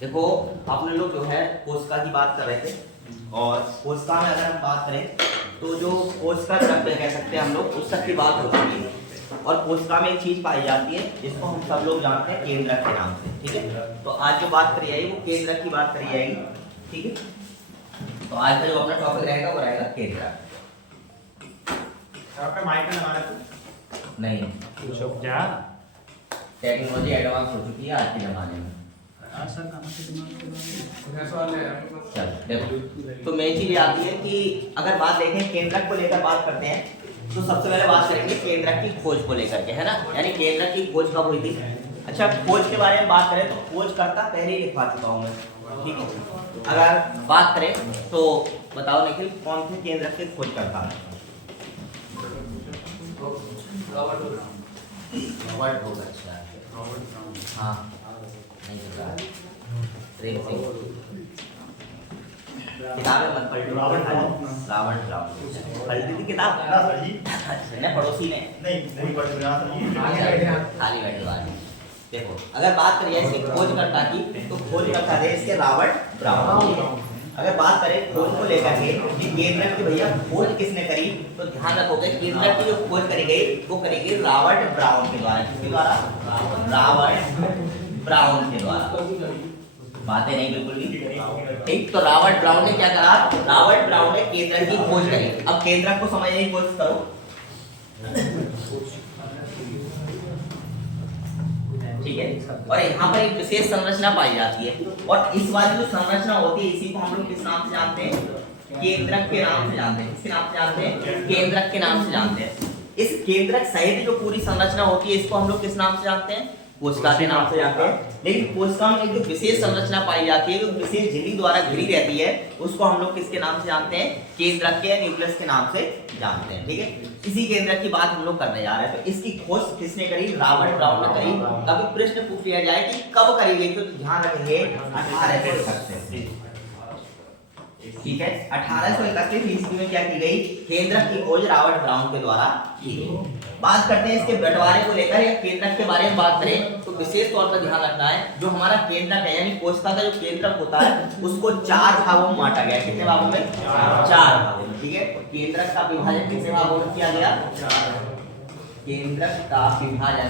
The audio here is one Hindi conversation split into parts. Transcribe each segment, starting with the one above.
देखो आपने लोग जो है कोशिका की बात कर रहे थे, और कोशिका में अगर हम बात करें तो जो कोशिका द्रव्य कह सकते हैं हम लोग, उस तक की बात हो जाती है। और कोशिका में एक चीज पाई जाती है जिसको हम सब लोग जानते हैं केंद्रक के नाम से, ठीक है। तो आज जो बात करी जाएगी वो केंद्रक की बात करी जाएगी, ठीक है। तो आज का जो अपना टॉपिक रहेगा वो रहेगा केंद्रक। आपका माइक लगा रहा नहीं, है क्या? टेक्नोलॉजी एडवांस हो चुकी है आज के जमाने में। चल देखो, तो मेन चीज ये आती है कि अगर बात देखें केंद्रक को लेकर बात करते हैं तो सबसे पहले बात करेंगे केंद्रक की खोज को लेकर के, है ना। यानी केंद्रक की खोज कब हुई थी। अच्छा, खोज के बारे में बात करें तो खोजकर्ता पहले ही लिखवा चुका हूं मैं, ठीक है। अगर बात करें तो बताओ निखिल, कौन से केंद्रक के खोजकर्ता हैं। रॉबर्ट होगा, अच्छा हाँ नहीं पता। किताबें मत पढ़ लो, रावण पढ़ी थी किताब ना, पड़ोसी ने नहीं पढ़ रहा खाली बैठे वाली। देखो अगर बात करिए इसके खोजकर्ता की तो खोजकर्ता थे इसके रॉबर्ट ब्राउन। अगर बात करें खोज को लेकर के कि केंद्रक की भैया खोज किसने करी, तो ध्यान रखोगे केंद्रक की जो खोज करी गई वो करी गई रॉबर्ट ब्राउन के द्वारा। किसके द्वारा? रॉबर्ट ब्राउन के द्वारा। बातें नहीं बिल्कुल भी ठीक। तो रॉबर्ट ब्राउन ने क्या करा? रॉबर्ट ब्राउन ने केंद्रक की खोज करी। अब केंद्रक को समझने की कोशिश करो। ठीक है, और यहाँ पर एक विशेष संरचना पाई जाती है, और इस वाली जो संरचना होती है इसी को हम लोग किस नाम से जानते हैं? केंद्रक के नाम से जानते हैं। किसके नाम से जानते हैं? केंद्रक के नाम से जानते हैं। इस केंद्रक सहित जो पूरी संरचना होती है इसको हम लोग किस नाम से जानते हैं? कोशिका के नाम से जानते हैं। लेकिन कोशिका में एक जो विशेष संरचना पाई जाती है, जो विशेष झिल्ली द्वारा घिरी रहती है, उसको हम लोग किसके नाम से जानते हैं? केंद्रक के न्यूक्लियस के नाम से जानते हैं, ठीक है। इसी केंद्रक की बात हम लोग करने जा रहे हैं। तो इसकी खोज किसने करी? रॉबर्ट ब्राउन ने करी। कभी प्रश्न पूछ लिया जाए कि कब करी गई, तो ध्यान रखेंगे 1831, ठीक है। 1831 ईस्वी में क्या की गई? केंद्रक की खोज रॉबर्ट ब्राउन के द्वारा की गई। बात करते हैं इसके बंटवारे को लेकर, या केंद्रक के बारे में बात करें तो विशेष तौर पर ध्यान रखना है जो हमारा केंद्रक है यानी कोशिका का जो केंद्रक होता है उसको 4 भागों में बांटा गया है। कितने भागों में? 4 भागों में, ठीक है। केंद्रक का विभाजन कितने भागों में किया गया? केंद्रक का विभाजन,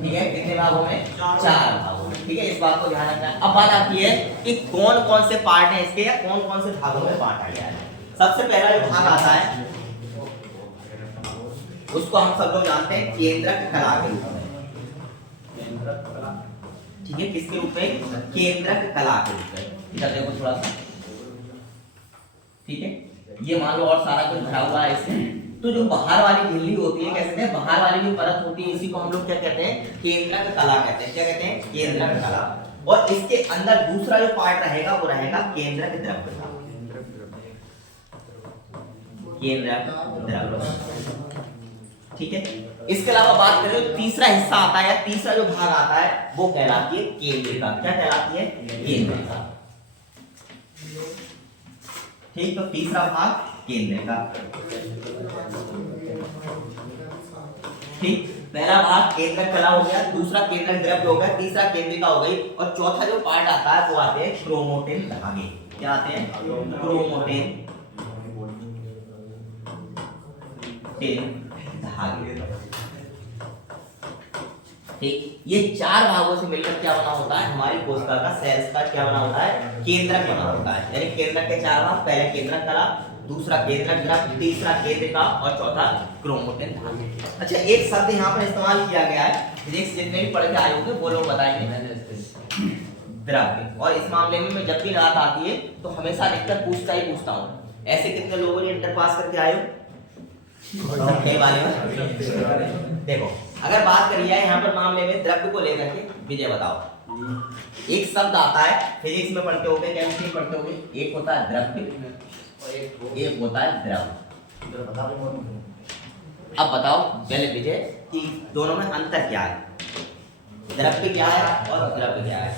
ठीक है, कितने भागों में? 4 भागों में, ठीक है। इस बात को ध्यान रखना है। अब बात आती है कि कौन कौन से पार्ट हैं इसके, या कौन कौन से भागों में बांटा गया है। सबसे पहला जो भाग आता है उसको हम सब लोग जानते हैं केंद्रक कला के रूप में, ठीक है। किसके रूप में? केंद्रक कला के रूप में। इधर देखो थोड़ा सा, ठीक है। ये मान लो और सारा कुछ भरा हुआ है इसमें। तो जो बाहर वाली झिल्ली होती है, कह सकते हैं बाहर वाली जो परत होती है, इसी को हम लोग क्या कहते हैं? केंद्रक कला कहते हैं। क्या कहते हैं? केंद्रक कला। और इसके अंदर दूसरा जो पार्ट रहेगा वो रहेगा केंद्रक द्रव्य का, केंद्रक द्रव्य, ठीक है। इसके अलावा बात करें तो तीसरा हिस्सा आता है या तीसरा जो भाग आता है वो कहलाती है केंद्रिका। क्या कहलाती है? केंद्रिका, ठीक। तो तीसरा भाग केंद्रिका, ठीक। पहला भाग केंद्रक कला हो गया, दूसरा केंद्रक द्रव्य हो गया, तीसरा केंद्रिका हो गई, और चौथा जो पार्ट आता है वो आते हैं क्रोमोटिन धागे। क्या आते हैं? क्रोमोटिन धागे, ठीक। ये 4 भागों से मिलकर क्या बना होता है? हमारी कोशिका का, सेल्स का क्या बना होता है? केंद्रक बना होता है। यानी केंद्रक के 4 भाग, पहले केंद्रक कला, दूसरा केंद्रक द्रव्य, तीसरा केंद्रिका, और चौथा क्रोमोटिन धागे। अच्छा, एक शब्द यहाँ पर इस्तेमाल किया गया है, फिजिक्स जितने भी पढ़ के आए होंगे वो लोग बताएंगे, द्रव्य। और इस मामले में मैं जब भी बात आती है तो हमेशा अधिकतर पूछता हूँ, ऐसे कितने लोगों ने इंटर पास करके आए हो? वाले में देखो, अगर बात करी जाए यहाँ पर मामले में द्रव्य को लेकर के, विजय बताओ। एक शब्द आता है, फिजिक्स में पढ़ते होगे, केमिस्ट्री में पढ़ते होगे, एक होता है द्रव्य, एक होता है द्रव। अब बताओ पहले विजय कि दोनों में अंतर क्या है? द्रव्य क्या है और द्रव्य क्या है?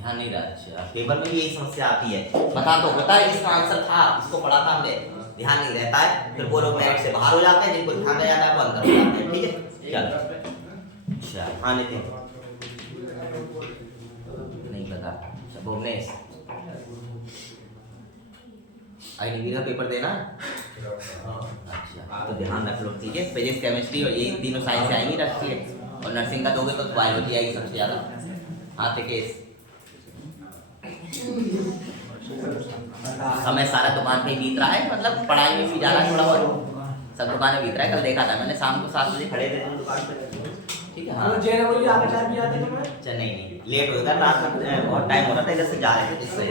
ध्यान नहीं रहा। अच्छा, पेपर में भी यही समस्या आती है। बता तो होता है, इसका आंसर था, इसको पढ़ा था हमने, ध्यान नहीं रहता है, फिर वो लोग मैथ से बाहर हो जाते हैं, जिनको ध्यान रह जाता है वो अंदर हो जाते हैं, ठीक है। चलो हाँ नितिन नहीं पता। अच्छा भुवनेश आईडी का पेपर देना। अच्छा तो ध्यान रख लो ठीक है। फिजिक्स केमिस्ट्री और ये तीनों साइंस आएंगी रखिए और नर्सिंग का दोगे तो बायोलॉजी आएगी सबसे ज्यादा। हाँ केस समय सारा दुकान पे बीत रहा है, मतलब पढ़ाई में भी जा रहा है थोड़ा बहुत, सब दुकानें बीत रहा है। कल देखा था मैंने शाम को 7 बजे खड़े थे दुकान पे। ठीक है हाँ अच्छा नहीं लेट हो गया रात में, बहुत टाइम हो रहा था, इधर से जा रहे थे जिससे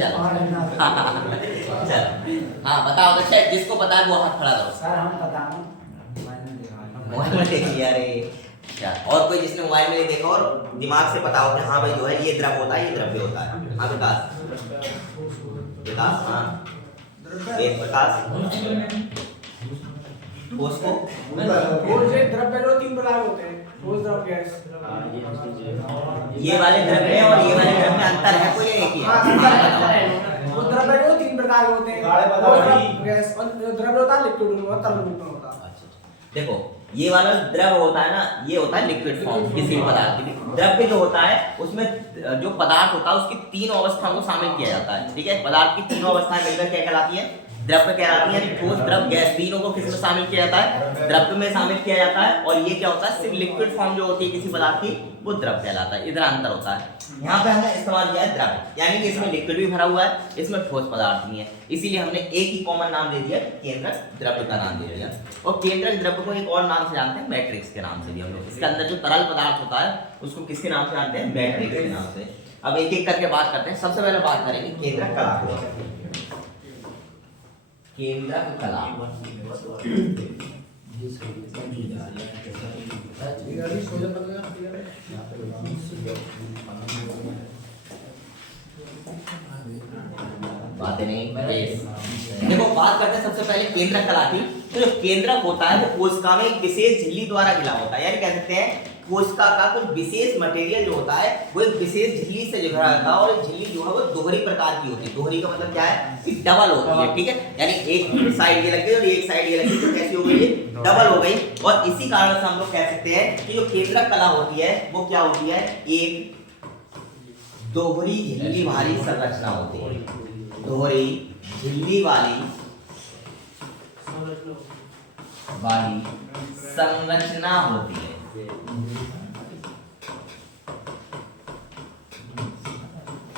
चलो हाँ बताओ अच्छा जिसको पता है वो हाथ खड़ा करो। सर हम बताओ मोबाइल में देख लिया रे। अच्छा और कोई जिसने मोबाइल में नहीं देखा और दिमाग से बताओ कि हाँ भाई जो है ये द्रव होता है ये द्रव्य होता है। हाँ विकास विकास हाँ एक प्रकाश उसको द्रव्य जो 3 प्रकार होते हैं, ठोस द्रव गैस। ये वाले द्रव्य और ये वाले द्रव्य में अंतर है कोई एक ही है? वो द्रव्य जो 3 प्रकार के होते हैं, ठोस द्रव गैस और द्रव्य होता है लिक्विड में और तरल रूप में होता है। देखो ये वाला द्रव होता है ना, ये होता है लिक्विड फॉर्म किसी भी पदार्थ की। द्रव्य जो होता है उसमें जो पदार्थ होता है उसकी 3 अवस्थाओं को शामिल किया जाता है। ठीक है पदार्थ की 3 अवस्थाएं मिलकर क्या कहलाती है? द्रव्य कहलाती है। ठोस द्रव गैस तीनों को किसमें शामिल किया जाता है? द्रव्य में शामिल किया जाता है। और ये क्या होता है? सिर्फ लिक्विड फॉर्म जो होती है किसी पदार्थ की वो द्रव कहलाता है। इधर अंतर होता है। यहाँ पे हमने इस्तेमाल किया है द्रव्य, यानी कि इसमें लिक्विड भी भरा हुआ है, इसमें ठोस पदार्थ भी है, इसीलिए हमने एक ही कॉमन नाम दे दिया, केंद्रक द्रव्य का नाम दे दिया। और केंद्रक द्रव्य को एक और नाम से जानते हैं, मैट्रिक्स के नाम से भी हम लोग। इसके अंदर जो तरल पदार्थ होता है उसको किसके नाम से जानते हैं? मैट्रिक्स के नाम से। अब एक एक करके बात करते हैं। सबसे पहले बात करेंगे केंद्रक कला। केंद्रक कला बातें नहीं। देखो बात करते हैं सबसे पहले केंद्रक कला की। तो जो केंद्रक होता है वो कोशिका में एक विशेष झिल्ली द्वारा घिरा होता है, यानी कह सकते हैं कोशिका का कुछ विशेष मटेरियल जो होता है वो एक विशेष झिल्ली से घिरा रहता है। और झिल्ली जो है वो दोहरी प्रकार की होती है। दोहरी का मतलब क्या है? कि डबल होती है। ठीक है यानी एक साइड ये लग गई और एक साइड ये लग गई, तो कैसी हो गई? डबल हो गई। और इसी कारण से हम लोग कह सकते हैं कि जो केंद्रक कला होती है वो क्या होती है? एक दोहरी झिल्ली वाली संरचना होती है। दोहरी झिल्ली वाली संरचना होती है।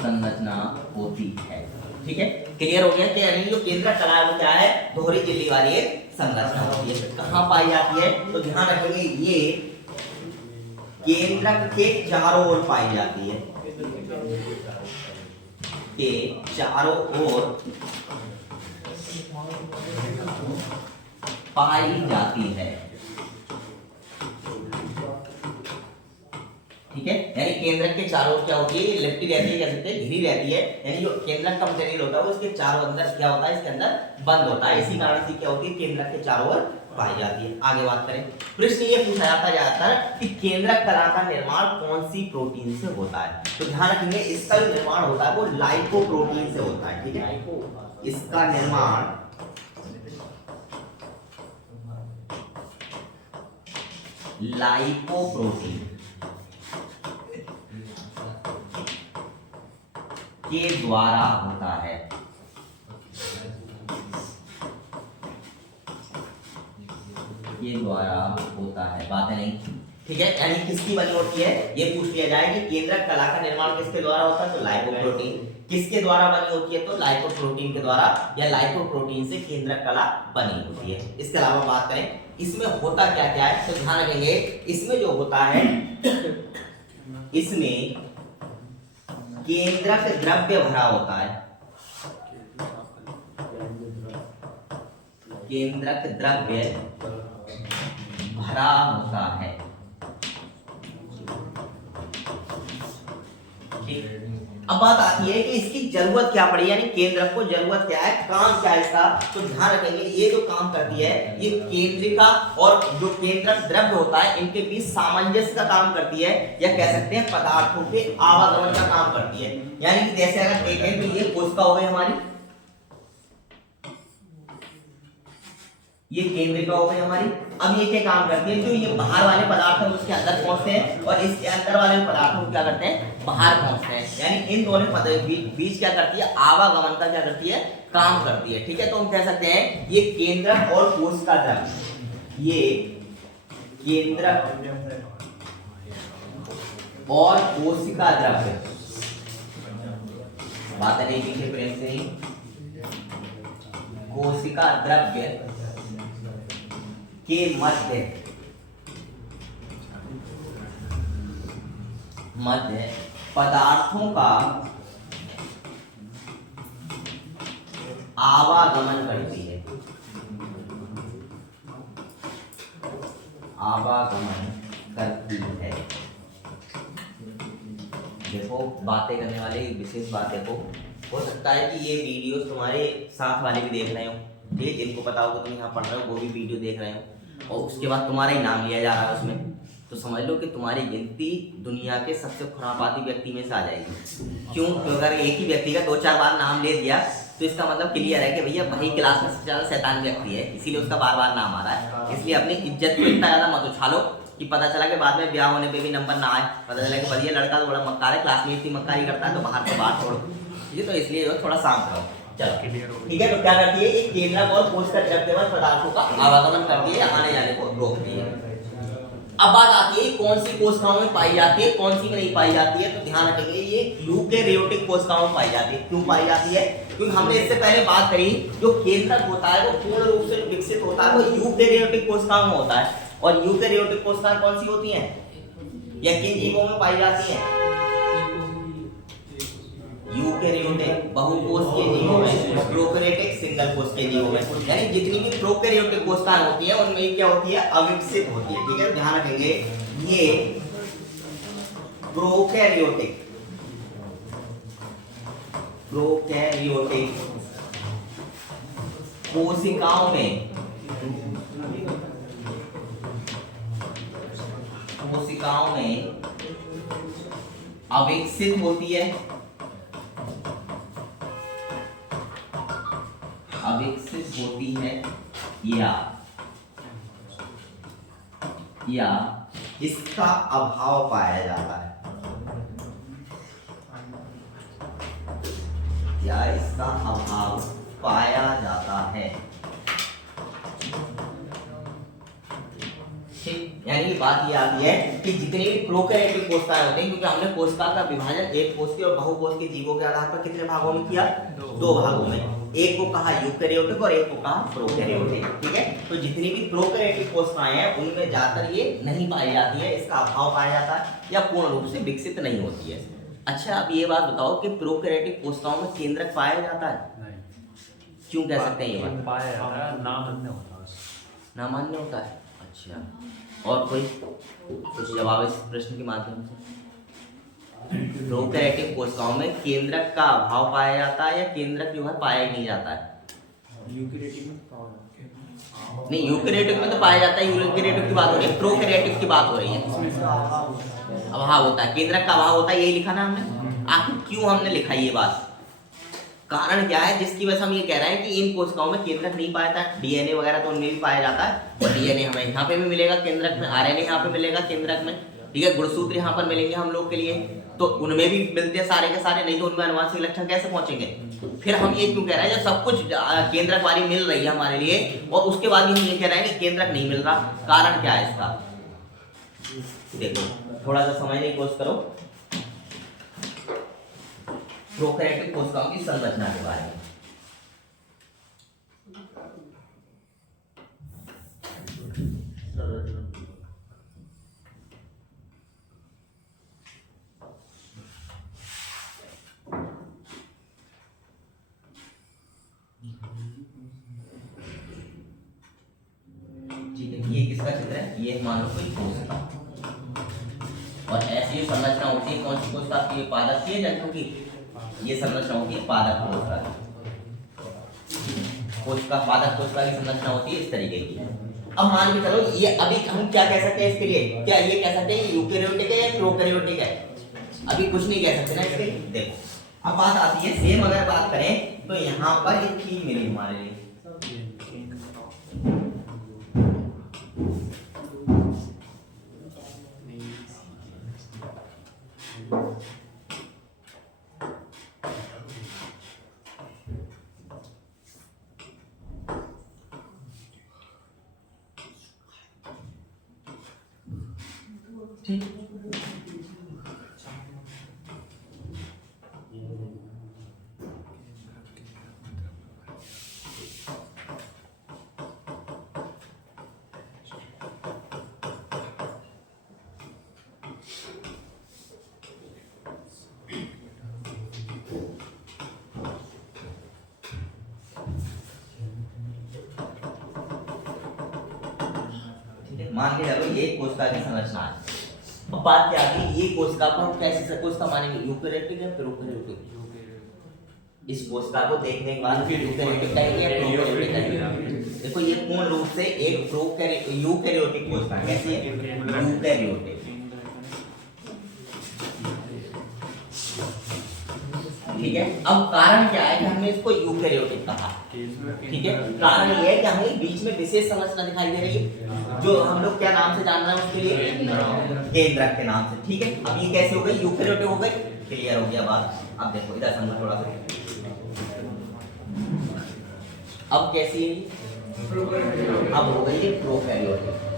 संरचना होती है। ठीक है क्लियर हो गया कि यानी जो केंद्रक कला है वो क्या है? दोहरी झिल्ली वाली एक संरचना होती है। कहाँ पाई जाती है? तो ध्यान रखेंगे ये केंद्रक के चारों ओर पाई जाती है। के चारों ओर पाई जाती है। ठीक है यानी केंद्रक के चारों ओर क्या होती है? लिपटी रहती है, कह सकते हैं घिरी रहती है। यानी जो केंद्रक का मटेरियल होता है वो इसके चारों अंदर क्या होता है? इसके अंदर बंद होता है। इसी कारण से क्या होती है? केंद्रक के चारों ओर पाई जाती है। आगे बात करें, प्रश्न ये पूछा जाता ज्यादातर कि केंद्रक कला का निर्माण कौन सी प्रोटीन से होता है? तो ध्यान रखेंगे इसका जो निर्माण होता है वो लाइपोप्रोटीन से होता है। ठीक है इसका निर्माण लाइपोप्रोटीन के द्वारा होता है। के द्वारा होता है। बातें नहीं। ठीक है यानी किसकी बनी होती है? ये पूछ लिया जाए कि केंद्रक कला का निर्माण किसके द्वारा होता है? तो लाइपोप्रोटीन। किसके द्वारा बनी होती है? तो लाइपोप्रोटीन के द्वारा, या लाइपोप्रोटीन से केंद्रक कला बनी होती है। इसके अलावा बात करें इसमें होता क्या क्या है, तो ध्यान रखेंगे इसमें जो होता है इसमें केंद्रक द्रव्य भरा होता है। केंद्रक द्रव्य भरा होता है। ठीक अब बात आती है कि इसकी जरूरत क्या पड़ी, यानी केंद्रक को जरूरत क्या है, काम क्या है इसका। तो ध्यान रखेंगे ये जो काम करती है ये केंद्रिका और जो केंद्रक द्रव्य होता है इनके बीच सामंजस्य का काम करती है, या कह सकते हैं पदार्थों के आवागमन का काम करती है। यानी कि जैसे अगर देखें तो ये कोशिका हो गई हमारी, ये केंद्रिका हो गई हमारी। अब ये क्या काम करती है, जो ये बाहर वाले पदार्थ हैं उसके अंदर पहुंचते हैं और इसके अंदर वाले पदार्थ को क्या करते हैं, बाहर पहुंचते हैं। यानी इन दोनों बीच क्या करती है, आवागमन का क्या करती है, काम करती है। ठीक है, तो हम कह सकते हैं ये केंद्रक और कोशिका द्रव्य, ये केंद्रक और कोशिका द्रव्य, बात नहीं पीछे प्रेम से ही, कोशिका द्रव्य के मध्य पदार्थों का आवागमन करती है, आवागमन करती है। देखो बातें करने वाले विशेष बात देखो, हो सकता है कि ये वीडियोस तुम्हारे साथ वाले भी देख रहे हो, ठीक है, जिनको पता होगा तुम यहाँ पढ़ रहे हो वो भी वीडियो देख रहे हो और उसके बाद तुम्हारा ही नाम लिया जा रहा है उसमें, तो समझ लो कि तुम्हारी गिनती दुनिया के सबसे खुरापाती व्यक्ति में से आ जाएगी। क्यों? क्योंकि अगर एक ही व्यक्ति का 2-4 बार नाम ले दिया तो इसका मतलब क्लियर है कि भैया वही क्लास में सबसे ज्यादा शैतान व्यक्ति है, इसीलिए उसका बार बार नाम आ रहा है। इसलिए अपनी इज्जत को इतना ज्यादा मत उछालो कि पता चला कि बाद में ब्याह होने पे भी नंबर ना आए, पता चला कि बढ़िया लड़का तो बड़ा मक्कार है, क्लास में इतनी मक्कारी करता है तो बाहर से बाहर छोड़ो, ये तो इसलिए थोड़ा शांत रहो। चलो ठीक है, तो क्या करती है, एक केंद्रक और कोशिका द्रव्य में पदार्थों का आवागमन करती है, आने जाने को रोकती है। अब बात आती है कौन सी कोशिकाओं में पाई जाती है, कौन सी में नहीं पाई जाती है, तो ध्यान रखेंगे ये यूकेरियोटिक कोशिकाओं में पाई जाती है। क्यों पाई जाती है? क्योंकि हमने इससे पहले बात करी जो केंद्रक होता है वो पूर्ण रूप से विकसित होता है वो यूकेरियोटिक कोशिकाओं में होता है। और यूकेरियोटिक कोशिकाएं कौन सी होती हैं या किन जीवों में पाई जाती हैं? यूकेरियोटिक बहुकोषीय जीवों में, प्रोकैरियोटिक सिंगल कोशिकीय जीवों में। यानी जितनी भी प्रोकैरियोटिक कोशिकाएं होती हैं उनमें क्या होती है, अविकसित होती है। ठीक है, ध्यान रखेंगे ये प्रोकैरियोटिक कोशिकाओं में अविकसित होती है, अविकसित होती है या इसका अभाव पाया जाता है, या इसका अभाव पाया जाता है। ठीक, यानी बात ये आती है कि जितनी भी प्रोकैरियोटिक कोशिकाएं होती हैं, क्योंकि हमने कोशिका का विभाजन एक कोशिकीय और बहुकोश के जीवों के आधार पर कितने भागों में किया, 2 भागों में, एक को कहा यूकेरियोटिक और एक को कहा प्रोकैरियोटिक। ठीक है, तो जितनी भी प्रोकैरियोटिक कोशिकाएं हैं उनमें ज्यादातर ये नहीं पाई जाती है, इसका अभाव पाया जाता है या पूर्ण रूप से विकसित नहीं होती है। अच्छा, अब ये बात बताओ कि प्रोकैरियोटिक कोशिकाओं में केंद्रक पाया जाता है? नहीं। क्यों कह सकते हैं ये बात? पाया जाता है, नामान्य होता है, नामान्य होता है। अच्छा, और कोई कुछ जवाब इस प्रश्न के माध्यम से? प्रोकैरियोटिक कोशिकाओं में केंद्रक का अभाव पाया जाता है या केंद्रक जो है पाया ही नहीं जाता है? यूकेरियोटिक में नहीं, यूकेरियोटिक में तो पाया जाता है, यूकेरियोटिक की बात हो रही है, प्रोकैरियोटिक की बात हो रही है। अभाव होता है, केंद्रक का अभाव होता है, यही लिखा ना हमने। आखिर क्यों हमने लिखा ये बात, कारण क्या है जिसकी वजह से हम ये कह रहे हैं कि इन कोशिकाओं में केंद्रक नहीं पाया जाता? डीएनए वगैरह तो उनमें भी पाया जाता है और डीएनए हमें यहाँ पे भी मिलेगा केंद्रक में, आरएनए यहाँ पे मिलेगा केंद्रक में, ठीक है, गुणसूत्र यहाँ पर मिलेंगे हम लोग के लिए, तो उनमें भी मिलते हैं सारे के सारे, नहीं तो उनमें अनुवांशिक लक्षण कैसे पहुंचेंगे? फिर हम ये क्यों कह रहे हैं जब सब कुछ केंद्रक वाली मिल रही है हमारे लिए और उसके बाद भी हम ये कह रहे हैं कि केंद्रक नहीं मिल रहा, कारण क्या है इसका? देखो थोड़ा सा समझने की कोशिश करो प्रोकैरियोटिक कोशिकाओं की संरचना के बारे में। ठीक है, ये किसका चित्र है? ये मान लो कोई कोशिका, और ऐसी संरचना होती है कौन सी कोशिका की? पादप की, जंतु की? ये संरचना होती है पादप कोशिका की। कोशिका पादप कोशिका की संरचना होती है इस तरीके की। अब मान के चलो ये अभी हम क्या कह सकते हैं इसके लिए, क्या ये कह सकते हैं यूकेरियोटिक है या प्रोकैरियोटिक है? अभी कुछ नहीं कह सकते ना इसके लिए। देखो अब बात आती है, सेम अगर बात करें तो यहाँ पर एक चीज मिली हमारे लिए, ठीक। मान के चलो ये कोशिका की संरचना है। अब बात क्या आ गई, ये कोशिका को हम कैसे कोशिका मानेंगे, यूकेरियोटिक या प्रोकैरियोटिक। इस कोशिका को देखने के बाद फिर यूकेरियोटिक कहेंगे या प्रोकैरियोटिक कहेंगे। देखो ये पूर्ण रूप से एक यूकेरियोटिक कोशिका, कैसी है, यूकेरियोटिक। ठीक है, अब कारण क्या है कि हमने इसको यूकेरियोटिक कहा। ठीक है, कारण ये है कि हमें बीच में विशेष संरचना दिखाई दे रही है जो हम लोग क्या नाम से जान रहे हैं उसके लिए, केंद्रक के नाम से। ठीक है, अब ये कैसे हो गई, यूकेरियोटिक हो गई, क्लियर हो गया बात। अब देखो इधर समझो थोड़ा सा, अब कैसी है, अब हो गई है प्रोकैरियोटिक।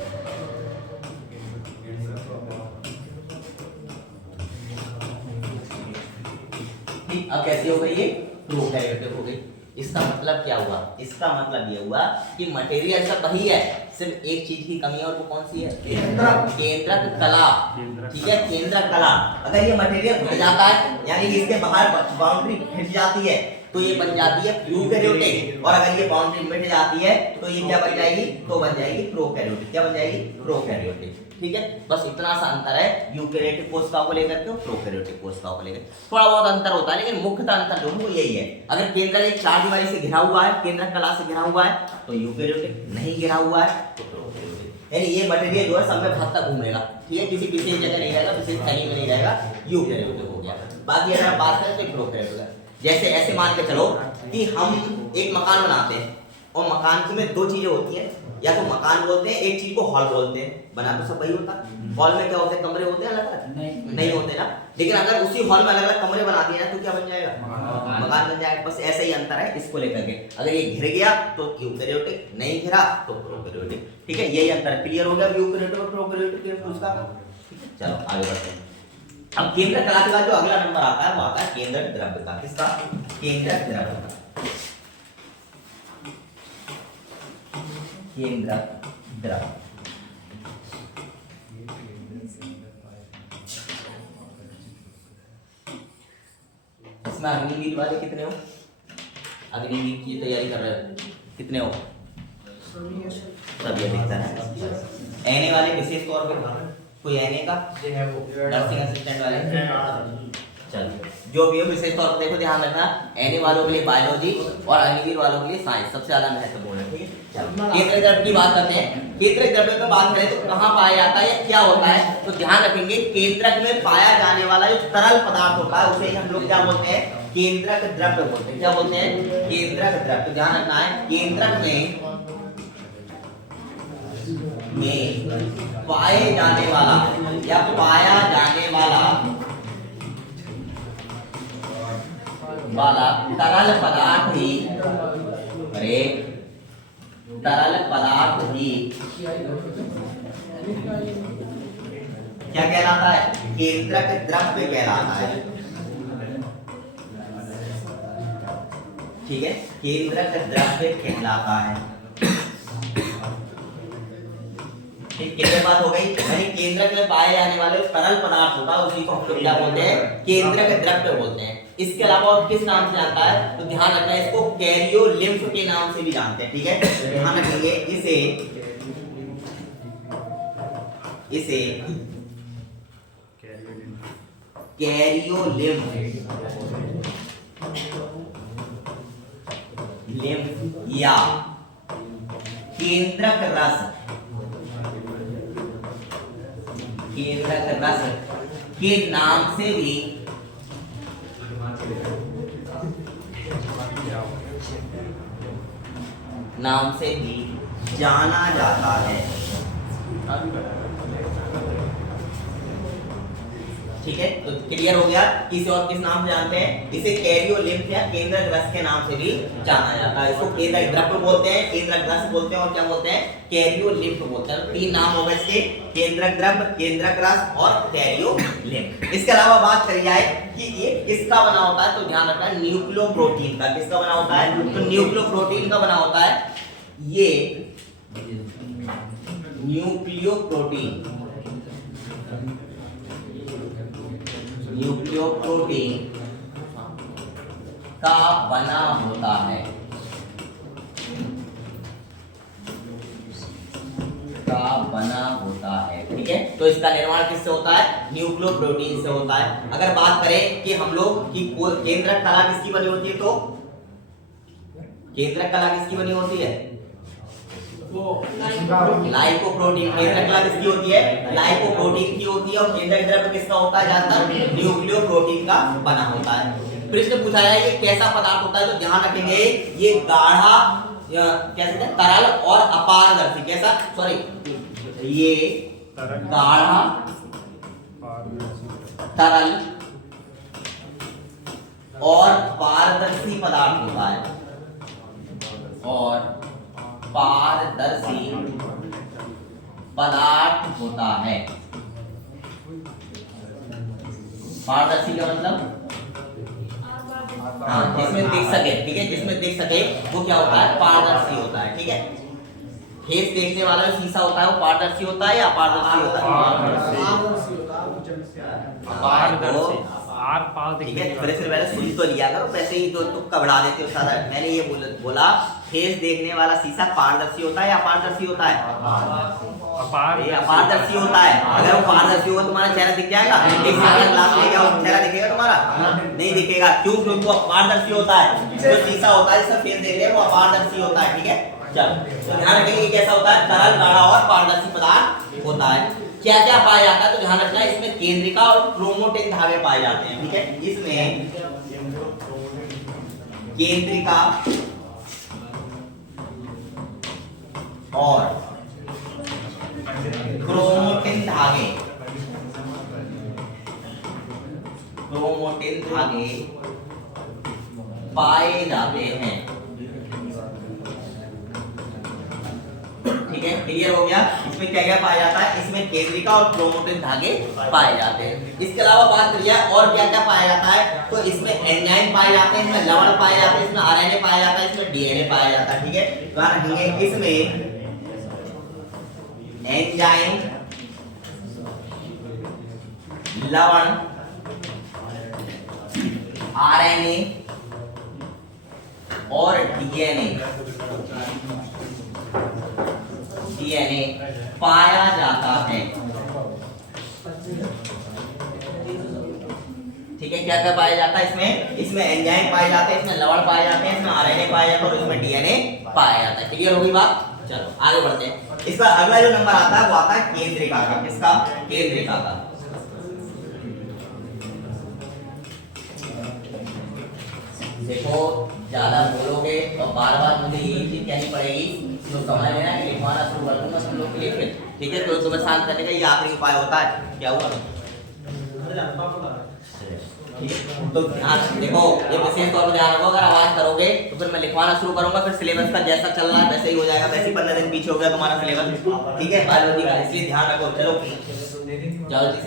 अब कैसे हो गई, ये प्रोकैरियोटिक हो गई। इसका मतलब क्या हुआ, इसका मतलब ये हुआ कि मटेरियल सब वही है, सिर्फ एक चीज की कमी है और वो कौन सी है, केंद्रक कला। ठीक है, केंद्रक कला। अगर ये मटेरियल घट जाता है यानी इसके बाहर बाउंड्री घिस जाती है तो ये बन जाती है यूकेरियोटिक, और अगर ये बाउंड्री मिट जाती है तो ये क्या बन जाएगी, तो बन जाएगी प्रोकैरियोटिक। क्या बन जाएगी, प्रोकैरियोटिक। ठीक है, बस इतना सा अंतर है यूकेरियोटिक कोशिकाओं को लेकर के प्रोकैरियोटिक कोशिकाओं को लेकर। थोड़ा बहुत अंतर होता है लेकिन मुख्यतः अंतर जो है वो यही है। अगर केंद्रक एक चार दीवारी से घिरा हुआ है, केंद्रक कला से घिरा हुआ है तो यूकेरियोटिक, नहीं घिरा हुआ है तो प्रोकैरियोटिक। यानी ये मटेरियल जो है सब में भाग तक घूमेगा। ठीक है, किसी विशेष जगह नहीं रहेगा, विशेष थैली में नहीं रहेगा, यूकेरियोटिक हो गया। बाकी अगर बात करें तो प्रोकैरियोटिक। जैसे ऐसे मान के चलो कि हम एक मकान बनाते हैं और मकान में दो चीजें होती हैं, या तो मकान बोलते हैं, एक चीज को हॉल बोलते हैं। बना तो सब वही होता है। हॉल में क्या होते हैं, कमरे होते हैं अलग अलग, नहीं होते ना। लेकिन अगर उसी हॉल में अलग अलग कमरे बना दिए ना तो क्या बन जाएगा, मकान बन जाएगा। बस ऐसा ही अंतर है इसको लेकर के। अगर ये घिर गया तो यूकेरियोटिक, नहीं घिरा तो प्रोकैरियोटिक। ठीक है, यही अंतर क्लियर हो गया यूकेरियोटिक और प्रोकैरियोटिक उसका। चलो आगे बढ़ते हैं। अब केंद्रक कला के बाद जो अगला नंबर आता है वो आता है केंद्रक द्रव्य का। किसका, केंद्रक द्रव्य का। केंद्रक द्रव्य इसमें अग्निवीर वाले कितने हो, अग्निवीर की तैयारी कर रहे हो कितने हो, सब ये दिखता है। एनए वाले विशेष तौर पे कोई एनए का नर्सिंग असिस्टेंट वाले, चलो जो भी हो विशेष तौर पर देखो, ध्यान रखना एनए वालों के लिए बायोलॉजी और अग्निवीर वालों के लिए साइंस सबसे ज्यादा महत्वपूर्ण है। ठीक है, केंद्रक द्रव्य की बात करते हैं। केंद्रक द्रव्य की बात करें तो कहाँ पाया जाता है, क्या होता है, तो ध्यान रखेंगे केंद्रक में पाया जाने वाला जो तरल पदार्थ होता है उसे हम लोग क्या बोलते हैं, केंद्रक द्रव्य बोलते हैं। क्या बोलते हैं, केंद्रक द्रव्य। तो ध्यान रखना है केंद्रक में पाए जाने वाला या पाया जाने वाला तरल पदार्थ ही, अरे तरल पदार्थ ही क्या कहलाता है, केंद्रक द्रव्य कहलाता है। ठीक है, केंद्रक द्रव्य कहलाता है। कितने बात हो गई, यानी केंद्रक में पाए जाने वाले तरल पदार्थ होता है उसी को हम लोग क्या बोलते हैं, केंद्रक द्रव्य बोलते हैं। इसके अलावा और किस नाम से जानता है, तो ध्यान रखना है इसको कैरियोलिम्फ के नाम से भी जानते हैं। ठीक है, ध्यान रखेंगे इसे कैरियोलिम्फ या केंद्रक रस के नाम से भी जाना जाता है। ठीक है, तो क्लियर हो गया। किसी और किस नाम से जानते हैं? इसे कैरियोलिम्फ या केंद्रक के नाम से भी जाना जाता है। इसको केंद्रक द्रव्य बोलते हैं, केंद्रक बोलते हैं और क्या बोलते हैं? कैरियोलिम्फ बोलते हैं। तो तीन नाम हो गए इसके, केंद्रक द्रव्य, केंद्रक रस और कैरियोलिम्फ। इसके अलावा बात करी जाए कि ये किसका बना होता है, तो ध्यान रखना न्यूक्लियोप्रोटीन का। किसका बना होता है? तो न्यूक्लियोप्रोटीन का बना होता है। ये न्यूक्लियोप्रोटीन का बना होता है, ठीक है। तो इसका निर्माण किससे होता है? न्यूक्लियोप्रोटीन से होता है। अगर बात करें कि हम लोग की केंद्रक कला किसकी बनी होती है, तो केंद्रक कला किसकी बनी होती है? लाइकोप्रोटीन। केंद्रक कला किसकी होती है? लाइकोप्रोटीन की होती है। और केंद्रक द्रव्य किसका होता है? ज्यादातर न्यूक्लियोप्रोटीन का बना होता है। प्रश्न पूछा जाए ये कैसा पदार्थ होता है, तो ध्यान रखेंगे ये गाढ़ा, कैसे तरल और अपारदर्शी। कैसा? सॉरी, ये गाढ़ा, तरल और पारदर्शी पदार्थ होता है, और पारदर्शी पदार्थ होता है। पारदर्शी का मतलब हाँ, जिसमें देख सके, ठीक है, जिसमें देख सके वो क्या होता है? पारदर्शी होता है, ठीक है। फेस देखने वाला जो शीशा होता है वो पारदर्शी होता है या अपारदर्शी होता है? ठीक है, फिर से पहले सुन तो लिया करो, वैसे ही तो तुक्का बढ़ा देते हो सारा। मैंने ये बोला फेस देखने वाला शीशा पारदर्शी होता है या अपारदर्शी होता है? अपारदर्शी होता है। अगर वो पारदर्शी होगा तुम्हारा चेहरा दिख जाएगा? एक ग्लास ले जाओ, चेहरा दिखेगा तुम्हारा? नहीं दिखेगा। क्यों? क्योंकि वो अपारदर्शी होता है। जो शीशा होता है जिसका फेस देख रहे हैं वो अपारदर्शी होता है, ठीक है। चलो, तो ध्यान रखेंगे कैसा होता है? तरल, गाढ़ा और पारदर्शी पदार्थ होता है। क्या क्या पाया जाता है, तो ध्यान रखना इसमें केंद्रिका और क्रोमोटिन धागे पाए जाते हैं, ठीक है। इसमें केंद्रिका और क्रोमोटिन धागे पाए जाते हैं, ठीक है। क्लियर हो गया? इसमें क्या क्या पाया जाता है? इसमें केंद्रिका और क्रोमोटिन धागे पाए जाते हैं। इसके अलावा बात करिए और क्या क्या पाया जाता है, तो इसमें एंजाइम पाए जाते हैं, इसमें लवण पाए जाते हैं, इसमें आरएनए पाया जाता है, इसमें डीएनए पाया जाता है, ठीक है। ध्यान रखेंगे इसमें एंजाइम, लवण, आरएनए और डीएनए पाया जाता है, ठीक है। क्या क्या पाया जाता है इसमें? इसमें एंजाइम पाए जाते हैं, इसमें लवण पाए जाते हैं, इसमें आरएनए पाया जाता है और इसमें डीएनए पाया जाता है। क्लियर होगी बात? चलो आगे बढ़ते हैं। इसका अगला जो नंबर आता है वो आता है केंद्रिका का। किसका? केंद्रिका का। देखो ज्यादा बोलोगे तो बार बार मुझे यही चीज कहनी पड़ेगी, तो समझ लेना कि लिखवाना शुरू कर दूंगा तुम लोग के लिए फिर, ठीक है। तो तुम्हें शांत करने का ये आखिरी उपाय होता है। क्या हुआ? तो ध्यान देखो, ये विशेष तौर पर ध्यान रखो, अगर आवाज करोगे तो फिर मैं लिखवाना शुरू करूंगा, फिर सिलेबस का जैसा चल रहा है वैसे ही हो जाएगा। वैसे ही 15 दिन पीछे हो गया तुम्हारा सिलेबस, ठीक है, बायोलॉजी का, इसलिए ध्यान रखो। चलो जाओ जी,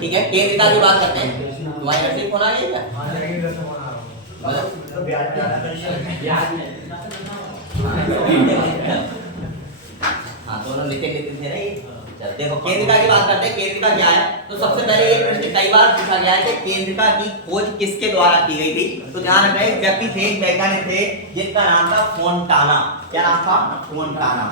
ठीक है। केंद्रिका की बात करते हैं। तुम्हारी नर्सिंग फोन आ गई क्या? हाँ, दोनों लिखे थे ना ये। चल देखो केंद्रिका की बात करते हैं। केंद्रिका क्या है, तो सबसे पहले एक प्रश्न कई बार पूछा गया है कि केंद्रिका की खोज किसके द्वारा की गई थी। तो ध्यान रखना, एक व्यक्ति थे, एक वैज्ञानिक थे जिनका नाम था फोंटाना। क्या नाम था? फोंटाना।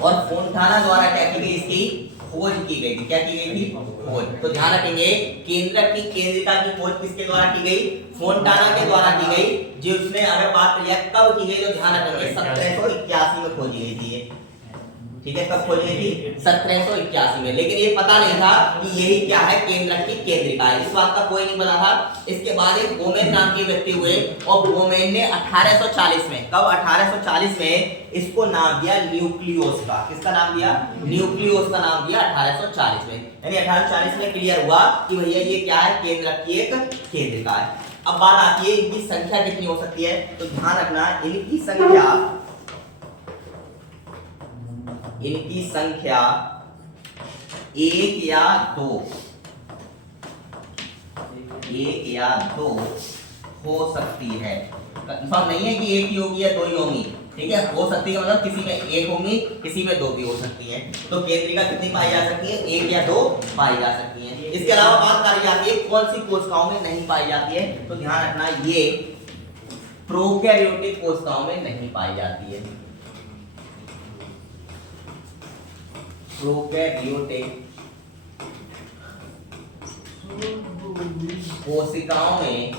और फोंटाना द्वारा क्या की गई? इसकी खोज की गई थी। क्या की गई थी? खोज। तो ध्यान रखेंगे केंद्रक की, केंद्रिका की खोज किसके द्वारा की गई? फोंटाना के द्वारा की गई। जिसने अगर बात करिए कब की गई, तो ध्यान रखेंगे 1781 में खोजी गई थी। ठीक है, कब खोली गई थी? 1781 में। लेकिन ये पता नहीं था कि यही क्या है, केंद्रक की केंद्रिका है, इस बात का कोई नहीं पता था। इसके बाद एक गोमेन नाम के व्यक्ति हुए और गोमेन ने 1840 में, कब? 1840 में इसको नाम दिया न्यूक्लियोस का। किसका नाम दिया? न्यूक्लियोस का नाम दिया 1840 में। यानी 1840 में क्लियर हुआ कि भैया ये क्या है, केंद्रक की एक केंद्रिका है। अब बात आती है इनकी संख्या कितनी हो सकती है, तो ध्यान रखना इनकी संख्या 1 या 2, 1 या 2 हो सकती है। कंफर्म नहीं है कि 1 ही होगी या 2 ही होंगी, ठीक है, हो सकती है, मतलब किसी में 1 होंगी, किसी में 2 भी हो सकती है। तो केंद्रिका कितनी पाई जा सकती है? 1 या 2 पाई जा सकती है। इसके अलावा बात करी जाती है कौन सी कोशिकाओं में नहीं पाई जाती है, तो ध्यान रखना ये प्रोकैरियोटिक कोशिकाओं में नहीं पाई जाती है। प्रोकैरियोटिक कोशिकाओं में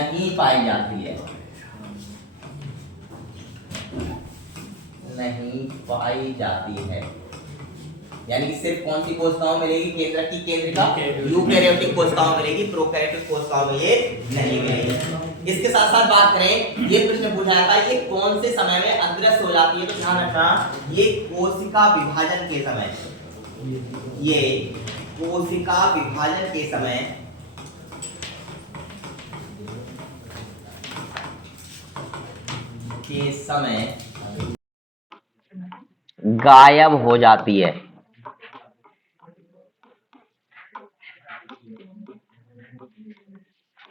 नहीं पाई जाती है, नहीं पाई जाती है। यानी कि सिर्फ कौन सी कोशिकाओं में मिलेगी? केंद्रक की केंद्रिका यूकैरियोटिक कोशिकाओं में मिलेगी, प्रोकैरियोटिक कोशिकाओं में ये नहीं मिलेगी। इसके साथ साथ बात करें, ये प्रश्न पूछा जाता है ये कौन से समय में अदृश्य हो जाती है, तो ध्यान रखना ये कोशिका विभाजन के समय, ये कोशिका विभाजन के समय गायब हो जाती है।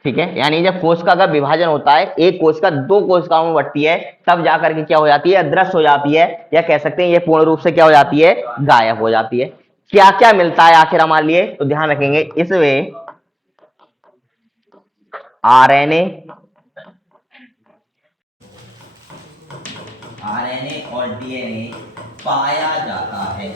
ठीक है, यानी जब कोशिका का विभाजन होता है, एक कोशिका 2 कोशिकाओं में बढ़ती है, तब जाकर के क्या हो जाती है? अदृश्य हो जाती है, या कह सकते हैं ये पूर्ण रूप से क्या हो जाती है? गायब हो जाती है। क्या क्या मिलता है आखिर हमारे लिए, तो ध्यान रखेंगे इसमें आरएनए और डीएनए पाया जाता है।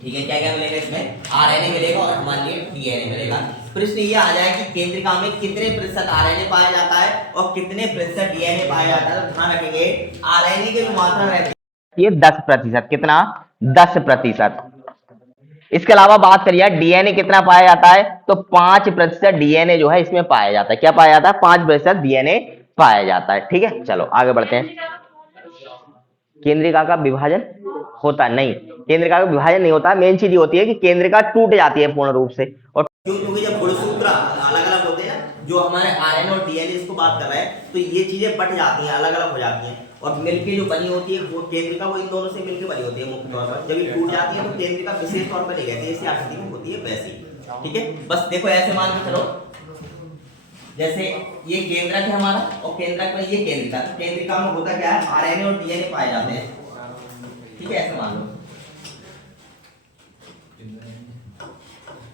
ठीक है, क्या क्या मिलेगा इसमें? आरएनए मिलेगा और मान लिए डीएनए मिलेगा। प्रश्न ये आ जाए कि केंद्रिका में कितने प्रतिशत आरएनए पाया जाता है और कितने प्रतिशत डीएनए पाया जाता है, तो ध्यान रखेंगे आरएनए की जो मात्रा रहती है ये 10%। कितना? 10%। इसके अलावा बात करिए डीएनए कितना पाया जाता है, तो 5% डीएनए जो है इसमें पाया जाता है। क्या पाया जाता है? 5% डीएनए पाया जाता है। ठीक है, चलो आगे बढ़ते हैं। केंद्रिका का विभाजन होता नहीं, केंद्रिका का विभाजन नहीं होता। मेन चीज ये होती है कि केंद्रिका टूट जाती है पूर्ण रूप से। और क्योंकि जब गुणसूत्र अलग अलग होते हैं ना, जो हमारे आरएनए और डीएनए इसको बात कर रहे हैं, तो ये चीजें बट जाती हैं, अलग अलग हो जाती हैं, और मिलके जो बनी होती है वो केंद्रिका, वो इन दोनों से मिलके बनी होती है मुख्य तौर पर। जब ये टूट जाती है तो केंद्रिका विशेष तौर पर नहीं कहते, इसी आकृति में होती है वैसी। ठीक है, बस देखो ऐसे मान के चलो, जैसे ये केंद्रक है हमारा और केंद्रक में ये केंद्रिका, तो केंद्रिका में होता क्या है? आरएनए और डीएनए पाए जाते हैं। ठीक है, ऐसे मान लो।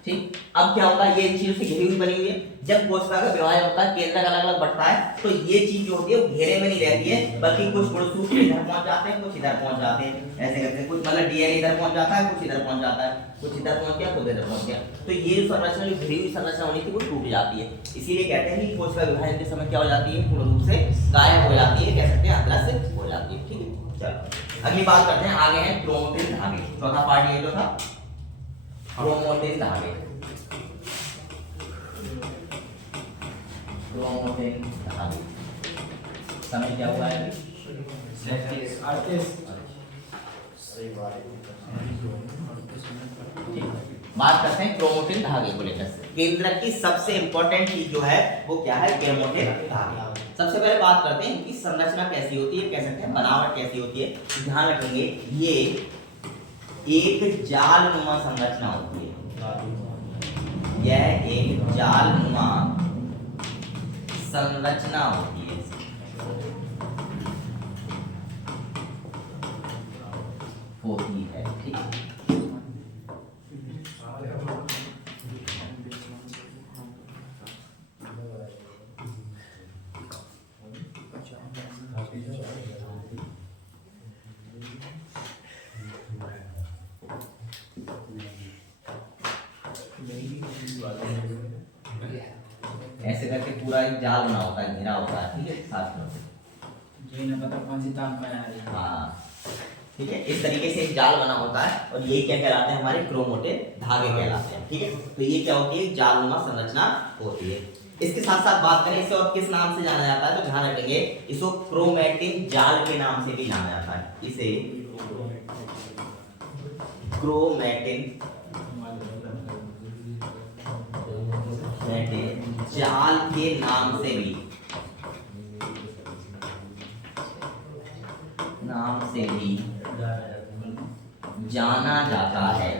ठीक, अब क्या होगा? ये चीजों से घिरी हुई बनी हुई है। जब कोशिका का विभाजन होता है, केंद्रक अलग अलग बढ़ता है, तो ये चीज जो होती है वो घेरे में नहीं रहती है, बल्कि कुछ गुणसूत्र इधर पहुंच जाते हैं, कुछ इधर पहुंच जाते हैं, ऐसे करके कुछ, मतलब डीएनए इधर पहुंच जाता है, कुछ इधर पहुंच जाता है, कुछ इधर पहुंच गया, कुछ इधर पहुंच गया। तो ये जो संरचना, जो घिरी हुई संरचना होनी थी, वो टूट जाती है। इसीलिए कहते हैं कि कोशिका विभाजन के समय क्या हो जाती है? पूर्ण रूप से गायब हो जाती है, कह सकते हैं अदृश्य हो जाती है। ठीक है, चलो अगली बात करते हैं। आगे है क्रोमैटिन धागे। चौथा पार्ट ये जो था क्रोमैटिन धागे। क्रोमैटिन धागे समय क्या हुआ है? बात करते हैं क्रोमैटिन धागे को लेकर। केंद्रक की सबसे इंपॉर्टेंट चीज जो है वो क्या है? क्रोमैटिन धागे। सबसे पहले बात करते हैं इनकी संरचना कैसी होती है, कह सकते हैं बनावट कैसी होती है। ध्यान रखेंगे ये एक जालनुमा संरचना होती है, यह एक जालनुमा संरचना होती है। ठीक है, ऐसे करके पूरा एक जाल बना होता है, घेरा होता है, ठीक है, साथ में। ये ना पता कौन सी ताम का है। हाँ ठीक है, इस तरीके से एक जाल बना होता है और ये क्या कहलाते हैं, हमारे क्रोमोटिन धागे कहलाते हैं, ठीक है। तो ये क्या होती है, जालनुमा संरचना होती है। इसके साथ साथ बात करें इसे और किस नाम से जाना जाता है, तो ध्यान रखेंगे इसको क्रोमैटिन जाल के नाम से भी जाना जाता है। इसे क्रोमैटिन जाल के नाम से भी जाना जाता है।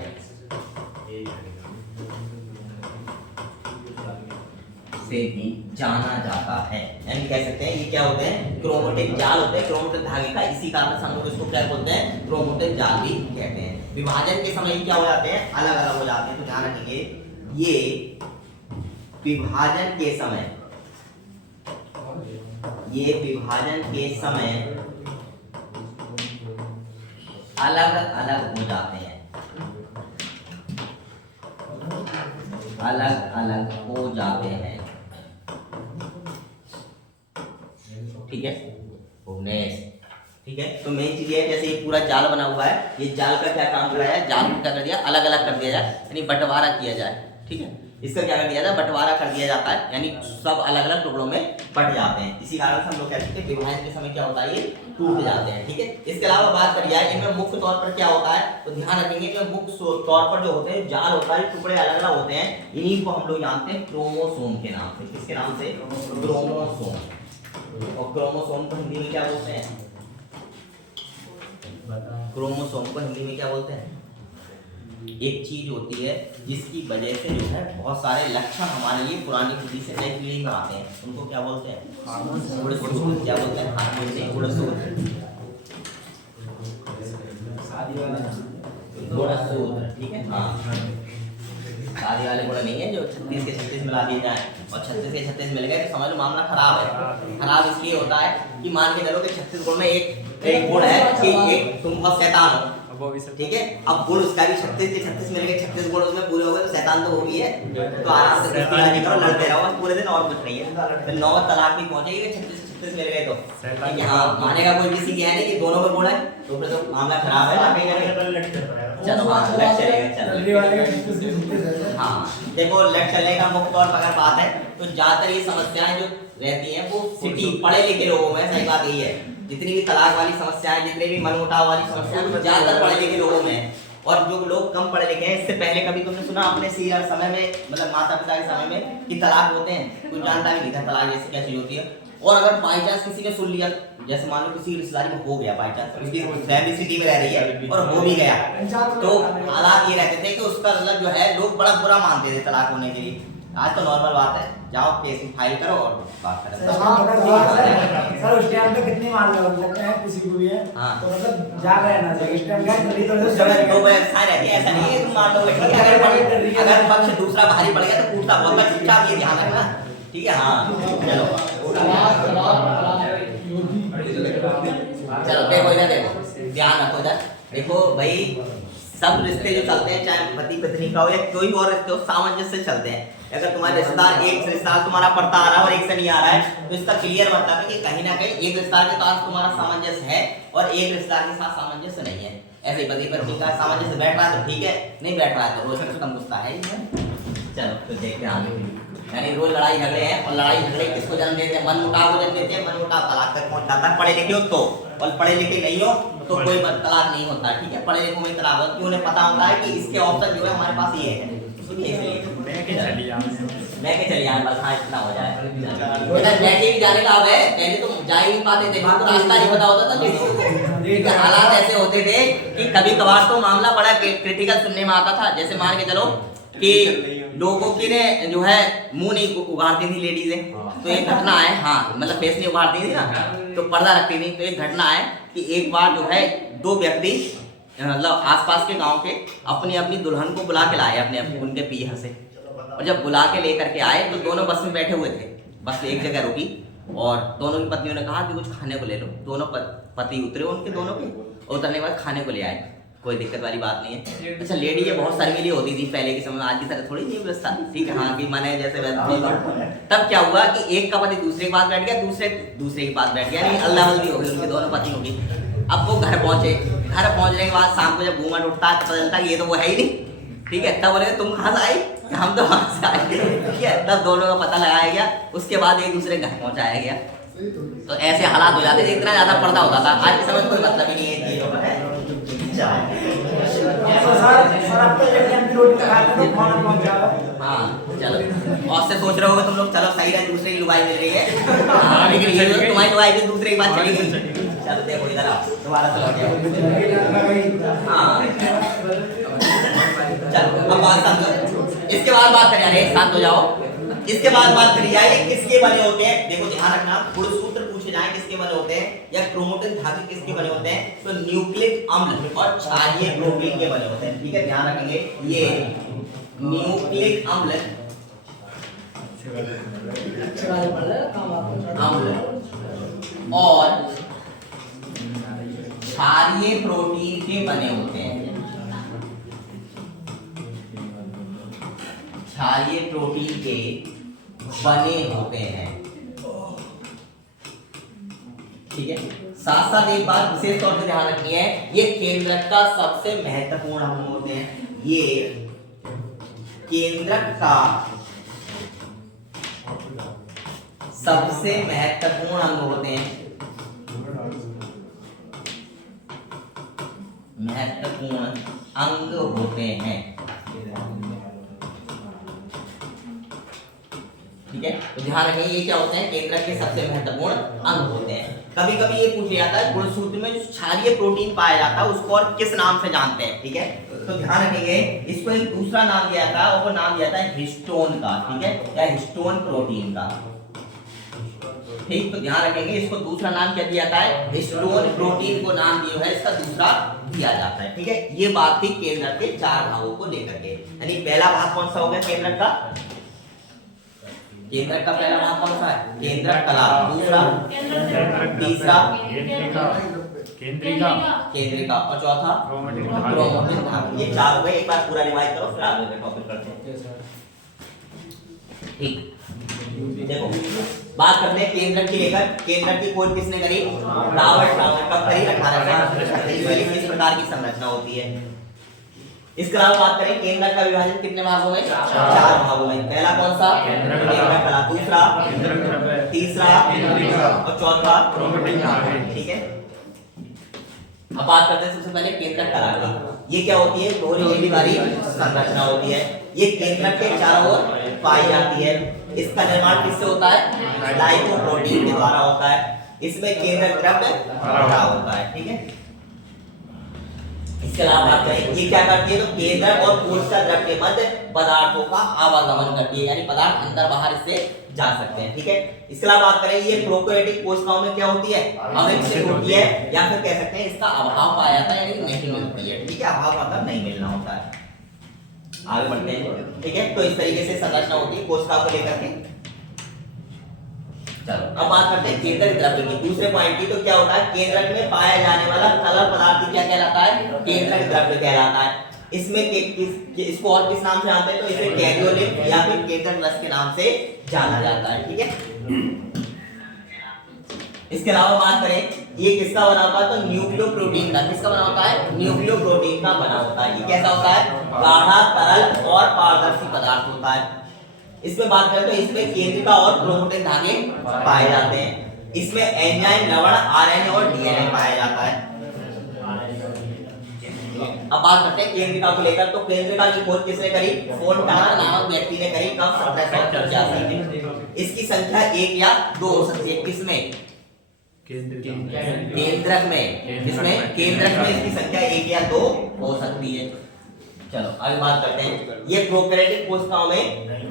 यानी कह सकते हैं ये क्या होते हैं, क्रोमैटिन जाल होते हैं, क्रोमैटिन धागे का, इसी कारण से हम लोग इसको क्या बोलते हैं, क्रोमैटिन जाल भी कहते हैं। विभाजन के समय क्या हो जाते हैं, अलग अलग हो जाते हैं। तो ध्यान रखेंगे ये विभाजन के समय अलग अलग हो जाते हैं, ठीक है। ठीक है, तो मेन चीज ये है, जैसे ये पूरा जाल बना हुआ है, ये जाल का क्या काम कराया, जाल को क्या कर दिया, अलग अलग कर दिया जाए, यानी बंटवारा किया जाए, ठीक है। इसका क्या कर दिया जाए, बंटवारा कर दिया जाता है, यानी सब अलग अलग टुकड़ों में बट जाते हैं। इसी कारण से हम लोग कहते हैं विभाजन के समय क्या होता है, ये टूट जाते हैं, ठीक है। इसके अलावा बात करी जाए इनमें मुख्य तौर पर क्या होता है, तो ध्यान रखेंगे कि मुख्य तौर पर जो होते हैं जाल होता है, टुकड़े अलग अलग होते हैं, इन्हीं को हम लोग जानते हैं क्रोमोसोम के नाम से। किसके नाम से, क्रोमोसोम। और क्रोमोसोम को हिंदी में क्या बोलते हैं, क्रोमोसोम को हिंदी में क्या बोलते हैं, एक चीज होती है जिसकी वजह से जो है बहुत सारे लक्षण हमारे लिए पुरानी पीढ़ी से नई पीढ़ी में आते हैं, उनको क्या बोलते हैं, गुणसूत्र। क्या बोलते हैं, हार्मोन नहीं, गुणसूत्र, ठीक है। हाँ, शादी वाले गुण नहीं है जो 36 के 36 मिला दिए जाए और 36 के 36 मिल गए तो समझ लो मामला खराब है। खराब इसलिए होता है कि मान के चलो कि 36 गुण में एक गुण है कि एक तुम बहुत शैतान हो, ठीक है। अब गुण उसका भी 36 के 36 मिल गए, 36 गुण उसमें पूरे हो गए, तो शैतान तो हो गई है। तो आराम से करो, लड़ते रहो पूरे दिन, और कुछ नहीं है। फिर नौबत तलाक भी पहुंचेगी 36 मिल गए तो, ठीक है। हाँ, मानेगा कोई किसी की है नहीं कि दोनों में गुण है, तो फिर तो मामला खराब है ना, कहीं चलो हाँ लट चलेगा, चलो हाँ। देखो लट चलने का मुख्य तौर पर अगर बात है तो ज्यादातर ये समस्याएं जो रहती हैं वो सिटी पढ़े लिखे लोगों में, सही बात यही है। जितनी भी तलाक वाली समस्याएं, जितनी भी मनमुटाव वाली समस्याएं, वो ज्यादातर पढ़े लिखे लोगों में। और जो लोग कम पढ़े लिखे हैं, इससे पहले कभी तुमने सुना अपने समय में, मतलब माता पिता के समय में कि तलाक होते हैं, कोई जानता भी नहीं था तलाक जैसे क्या चीज होती है। और अगर बाई चांस किसी ने सुन लिया, जैसे मान लो किसी रिश्तेदारी में हो गया बाई चांस, उसकी फैमिली सिटी में रह रही है और हो भी गया, तो हालात ये रहते थे कि उसका मतलब जो है लोग बड़ा बुरा मानते थे तलाक होने के लिए। आज तो नॉर्मल बात है, जाओ केस फाइल करो और बात करो। सर उस टाइम पे कितने मामले हो सकते हैं किसी को भी है, तो मतलब जाग रहना चाहिए इस टाइम। दो व्यवस्थाएं रहती है, ऐसा नहीं है तुम मान लो अगर पक्ष दूसरा भारी पड़ गया तो कूटता बहुत, चुपचाप ये ध्यान रखना, ठीक है। हाँ चलो चलो देखो इधर, देखो ध्यान रखो इधर, देखो भाई सब रिश्ते जो चलते हैं, चाहे पति पत्नी का हो या कोई और रिश्ते हो, सामंजस्य से चलते हैं। अगर तुम्हारे रिश्तेदार एक रिश्तेदार तुम्हारा पड़ता आ रहा है और एक से नहीं आ रहा है, तो इसका क्लियर मतलब है कि कहीं ना कहीं एक रिश्तेदार के साथ तुम्हारा सामंजस्य है और एक रिश्तेदार के साथ सामंजस्य नहीं है। ऐसे पति पत्नी का सामंजस्य बैठ रहा है तो ठीक है, नहीं बैठ रहा है तो रोज खत्म गुस्सा है। चलो तो देखते हैं आगे, यानी रोज लड़ाई झगड़े हैं, और लड़ाई झगड़े किसको जन्म देते हैं, मनमुटाव को जन्म देते हैं। मनमुटाव तलाक तक पहुंच जाता है, पढ़े लिखे हो तो, और पढ़े लिखे नहीं हो तो कोई तलाक नहीं होता, ठीक है। पढ़े लिखों में तलाक होता है क्यों, उन्हें पता होता है कि इसके ऑप्शन जो है हमारे पास ये है, मैं के चली जाए बस, हाँ इतना हो जाए। लेके भी जाने का अब है, पहले तो जा ही नहीं पाते थे, तो रास्ता नहीं पता होता था किसी को। हालात ऐसे होते थे कि कभी कभार तो मामला बड़ा क्रिटिकल सुनने में आता था। जैसे मान के चलो कि लोगों की ने जो है मुंह नहीं उगाड़ती थी लेडीजें, तो एक घटना है, हाँ मतलब फेस नहीं उगाड़ती थी ना, तो पर्दा रखती थी। तो एक घटना है कि एक बार जो है दो व्यक्ति मतलब आसपास के गांव के अपनी अपनी दुल्हन को बुला के लाए अपने उनके पीहर से, और जब बुला के लेकर के आए तो दोनों बस में बैठे हुए थे, बस एक जगह रुकी और दोनों की पत्नियों ने कहा कि कुछ खाने को ले लो। दोनों पति उतरे उनके दोनों के, और उतरने के बाद खाने को ले आए। कोई दिक्कत वाली बात नहीं है। अच्छा लेडी ये बहुत शर्मीली होती थी पहले के समय में, आज की तरह थोड़ी नहीं व्यवस्था, ठीक है हाँ कि माने जैसे वैसे। तब क्या हुआ कि एक का पति दूसरे के पास बैठ गया, दूसरे के पास बैठ गया, यानी अल्लाह बल्दी हो गई उनकी दोनों पति होगी। अब वो घर पहुंचे, घर पहुंचने के बाद शाम को जब घूंघट उठता है पता चलता कि ये तो वो है ही नहीं, ठीक है। तब बोले तुम कहाँ से आई, हम तो वहां से आए, ठीक है। तब दोनों का पता लगाया गया, उसके बाद एक दूसरे घर पहुंचाया गया। तो ऐसे हालात हो जाते थे, इतना ज्यादा पर्दा होता था। आज के समय में कोई मतलब ही नहीं है चीजों का है। सर अब तो एक टाइम की रोटी खाते तो खाना पहुंच जाएगा। हाँ चलो, और से सोच रहे होगे तुम लोग चलो सही है दूसरे की लुगाई मिल रही है, हाँ, लेकिन ये तो तुम्हारी लुगाई भी दूसरे की बात चली गई। चलो देखो इधर आओ, दोबारा चलो हाँ चलो अब बात समझो। इसके बाद बात करें, अरे शांत हो जाओ। इसके बाद बात करी जाए किसके बने होते हैं। देखो ध्यान रखना, गुणसूत्र पूछे जाए किसके बने होते हैं या क्रोमोटिन धागे किसके बने होते हैं, तो न्यूक्लिक अम्ल और क्षारीय प्रोटीन के बने होते हैं, ठीक है ध्यान रखेंगे। ये न्यूक्लिक अम्ल और क्षारीय प्रोटीन के बने होते हैं, क्षारीय प्रोटीन के बने होते हैं, ठीक है। साथ साथ एक बात विशेष तौर पे ध्यान रखनी है, ये केंद्रक का सबसे महत्वपूर्ण अंग होते हैं। ये केंद्रक का सबसे महत्वपूर्ण अंग होते हैं, महत्वपूर्ण अंग होते हैं, ठीक है। तो ध्यान रखें ये क्या होते हैं, केंद्रक के सबसे महत्वपूर्ण अंग होते हैं। कभी कभी ये पूछ लिया जाता है गुणसूत्र में जो क्षारीय प्रोटीन पाया जाता है उसको और किस नाम से जानते हैं, ठीक है। तो ध्यान रखेंगे इसको एक दूसरा नाम दिया जाता है और वो नाम दिया जाता है हिस्टोन का, ठीक है, या हिस्टोन प्रोटीन का, ठीक। तो ध्यान रखेंगे इसको दूसरा नाम क्या दिया जाता है, हिस्टोन प्रोटीन को नाम दिया है इसका दूसरा दिया जाता है, ठीक है। ये बात थी केंद्रक के चार भागों को लेकर के, यानी पहला भाग कौन सा हो गया केंद्रक का, केंद्रक का पहला भाग कौन सा है, केंद्रक कला, दूसरा तीसरा केंद्रिका और चौथा क्रोमोटिन धागे। ये चार हो गए, एक बार पूरा रिवाइज करो फिर आगे का टॉपिक करते हैं, ठीक। देखो बात करते हैं केंद्रक की लेकर, केंद्रक की खोज किसने करी, रॉबर्ट राउंड, कब करी, 1838। किस प्रकार की संरचना होती है। इसके अलावा बात करें केंद्रक का विभाजन कितने भागों में, चार भागों में। पहला कौन सा, केंद्रक कला, दूसरा तीसरा और चौथा, ठीक है। अब बात करते हैं सबसे पहले केंद्रक कला की। ये क्या होती है, दोहरी झिल्ली वाली संरचना होती है। ये केंद्रक के चारों ओर पाई जाती है। इसका निर्माण किससे होता है, लाइपोप्रोटीन के द्वारा होता है। इसमें केंद्रक द्रव्य भरा होता है, ठीक है। इसके अलावा बात करें ये क्या करती है, तो केंद्रक और कोशिका द्रव के मध्य पदार्थों का आवागमन करती है, यानी पदार्थ अंदर बाहर इससे जा सकते हैं, ठीक है। इसके अलावा बात करें ये प्रोकैरियोटिक कोशिकाओं में क्या होती है, अविकसित होती है, या फिर कह सकते हैं इसका अभाव पाया जाता है, यानी नहीं मिलती है, ठीक है। अभाव मतलब नहीं मिलना होता है। आगे बढ़ते हैं, ठीक है। तो इस तरीके से संरचना होती है कोशिका को लेकर के। चलो अब बात करते हैं केंद्रक द्रव्य की, दूसरे पॉइंट की। तो क्या होता है, केंद्रक में पाया जाने वाला तरल पदार्थ क्या कहलाता है, केंद्रक द्रव्य कहलाता है। इसमें इसको और किस नाम से जानते हैं, तो इसे कैरियोलिन या फिर केंद्रक रस के नाम से जाना जाता है, ठीक है। इसके अलावा बात करें ये किसका बना होता है, तो न्यूक्लियोप्रोटीन का। किसका बना होता है, न्यूक्लियोप्रोटीन का बना होता है। ये कैसा होता है, गाढ़ा तरल और पारदर्शी पदार्थ होता है। इसमें बात करें तो इसमें केंद्रिका और क्रोमोटिन धागे पाए जाते हैं। इसमें एंजाइम, लवण, आरएनए और डीएनए पाया जाता है। अब बात करते हैं केंद्रिका को लेकर। तो केंद्रिका की खोज किसने करी, फोंटाना नामक व्यक्ति ने करी, कब, 1785 में। इसकी संख्या 1 या 2 हो सकती है, किसमें, केंद्रक में। किसमें, केंद्रक में इसकी संख्या 1 या 2 हो सकती है। चलो आगे बात करते हैं। ये प्रोकैरियोटिक कोशिकाओं में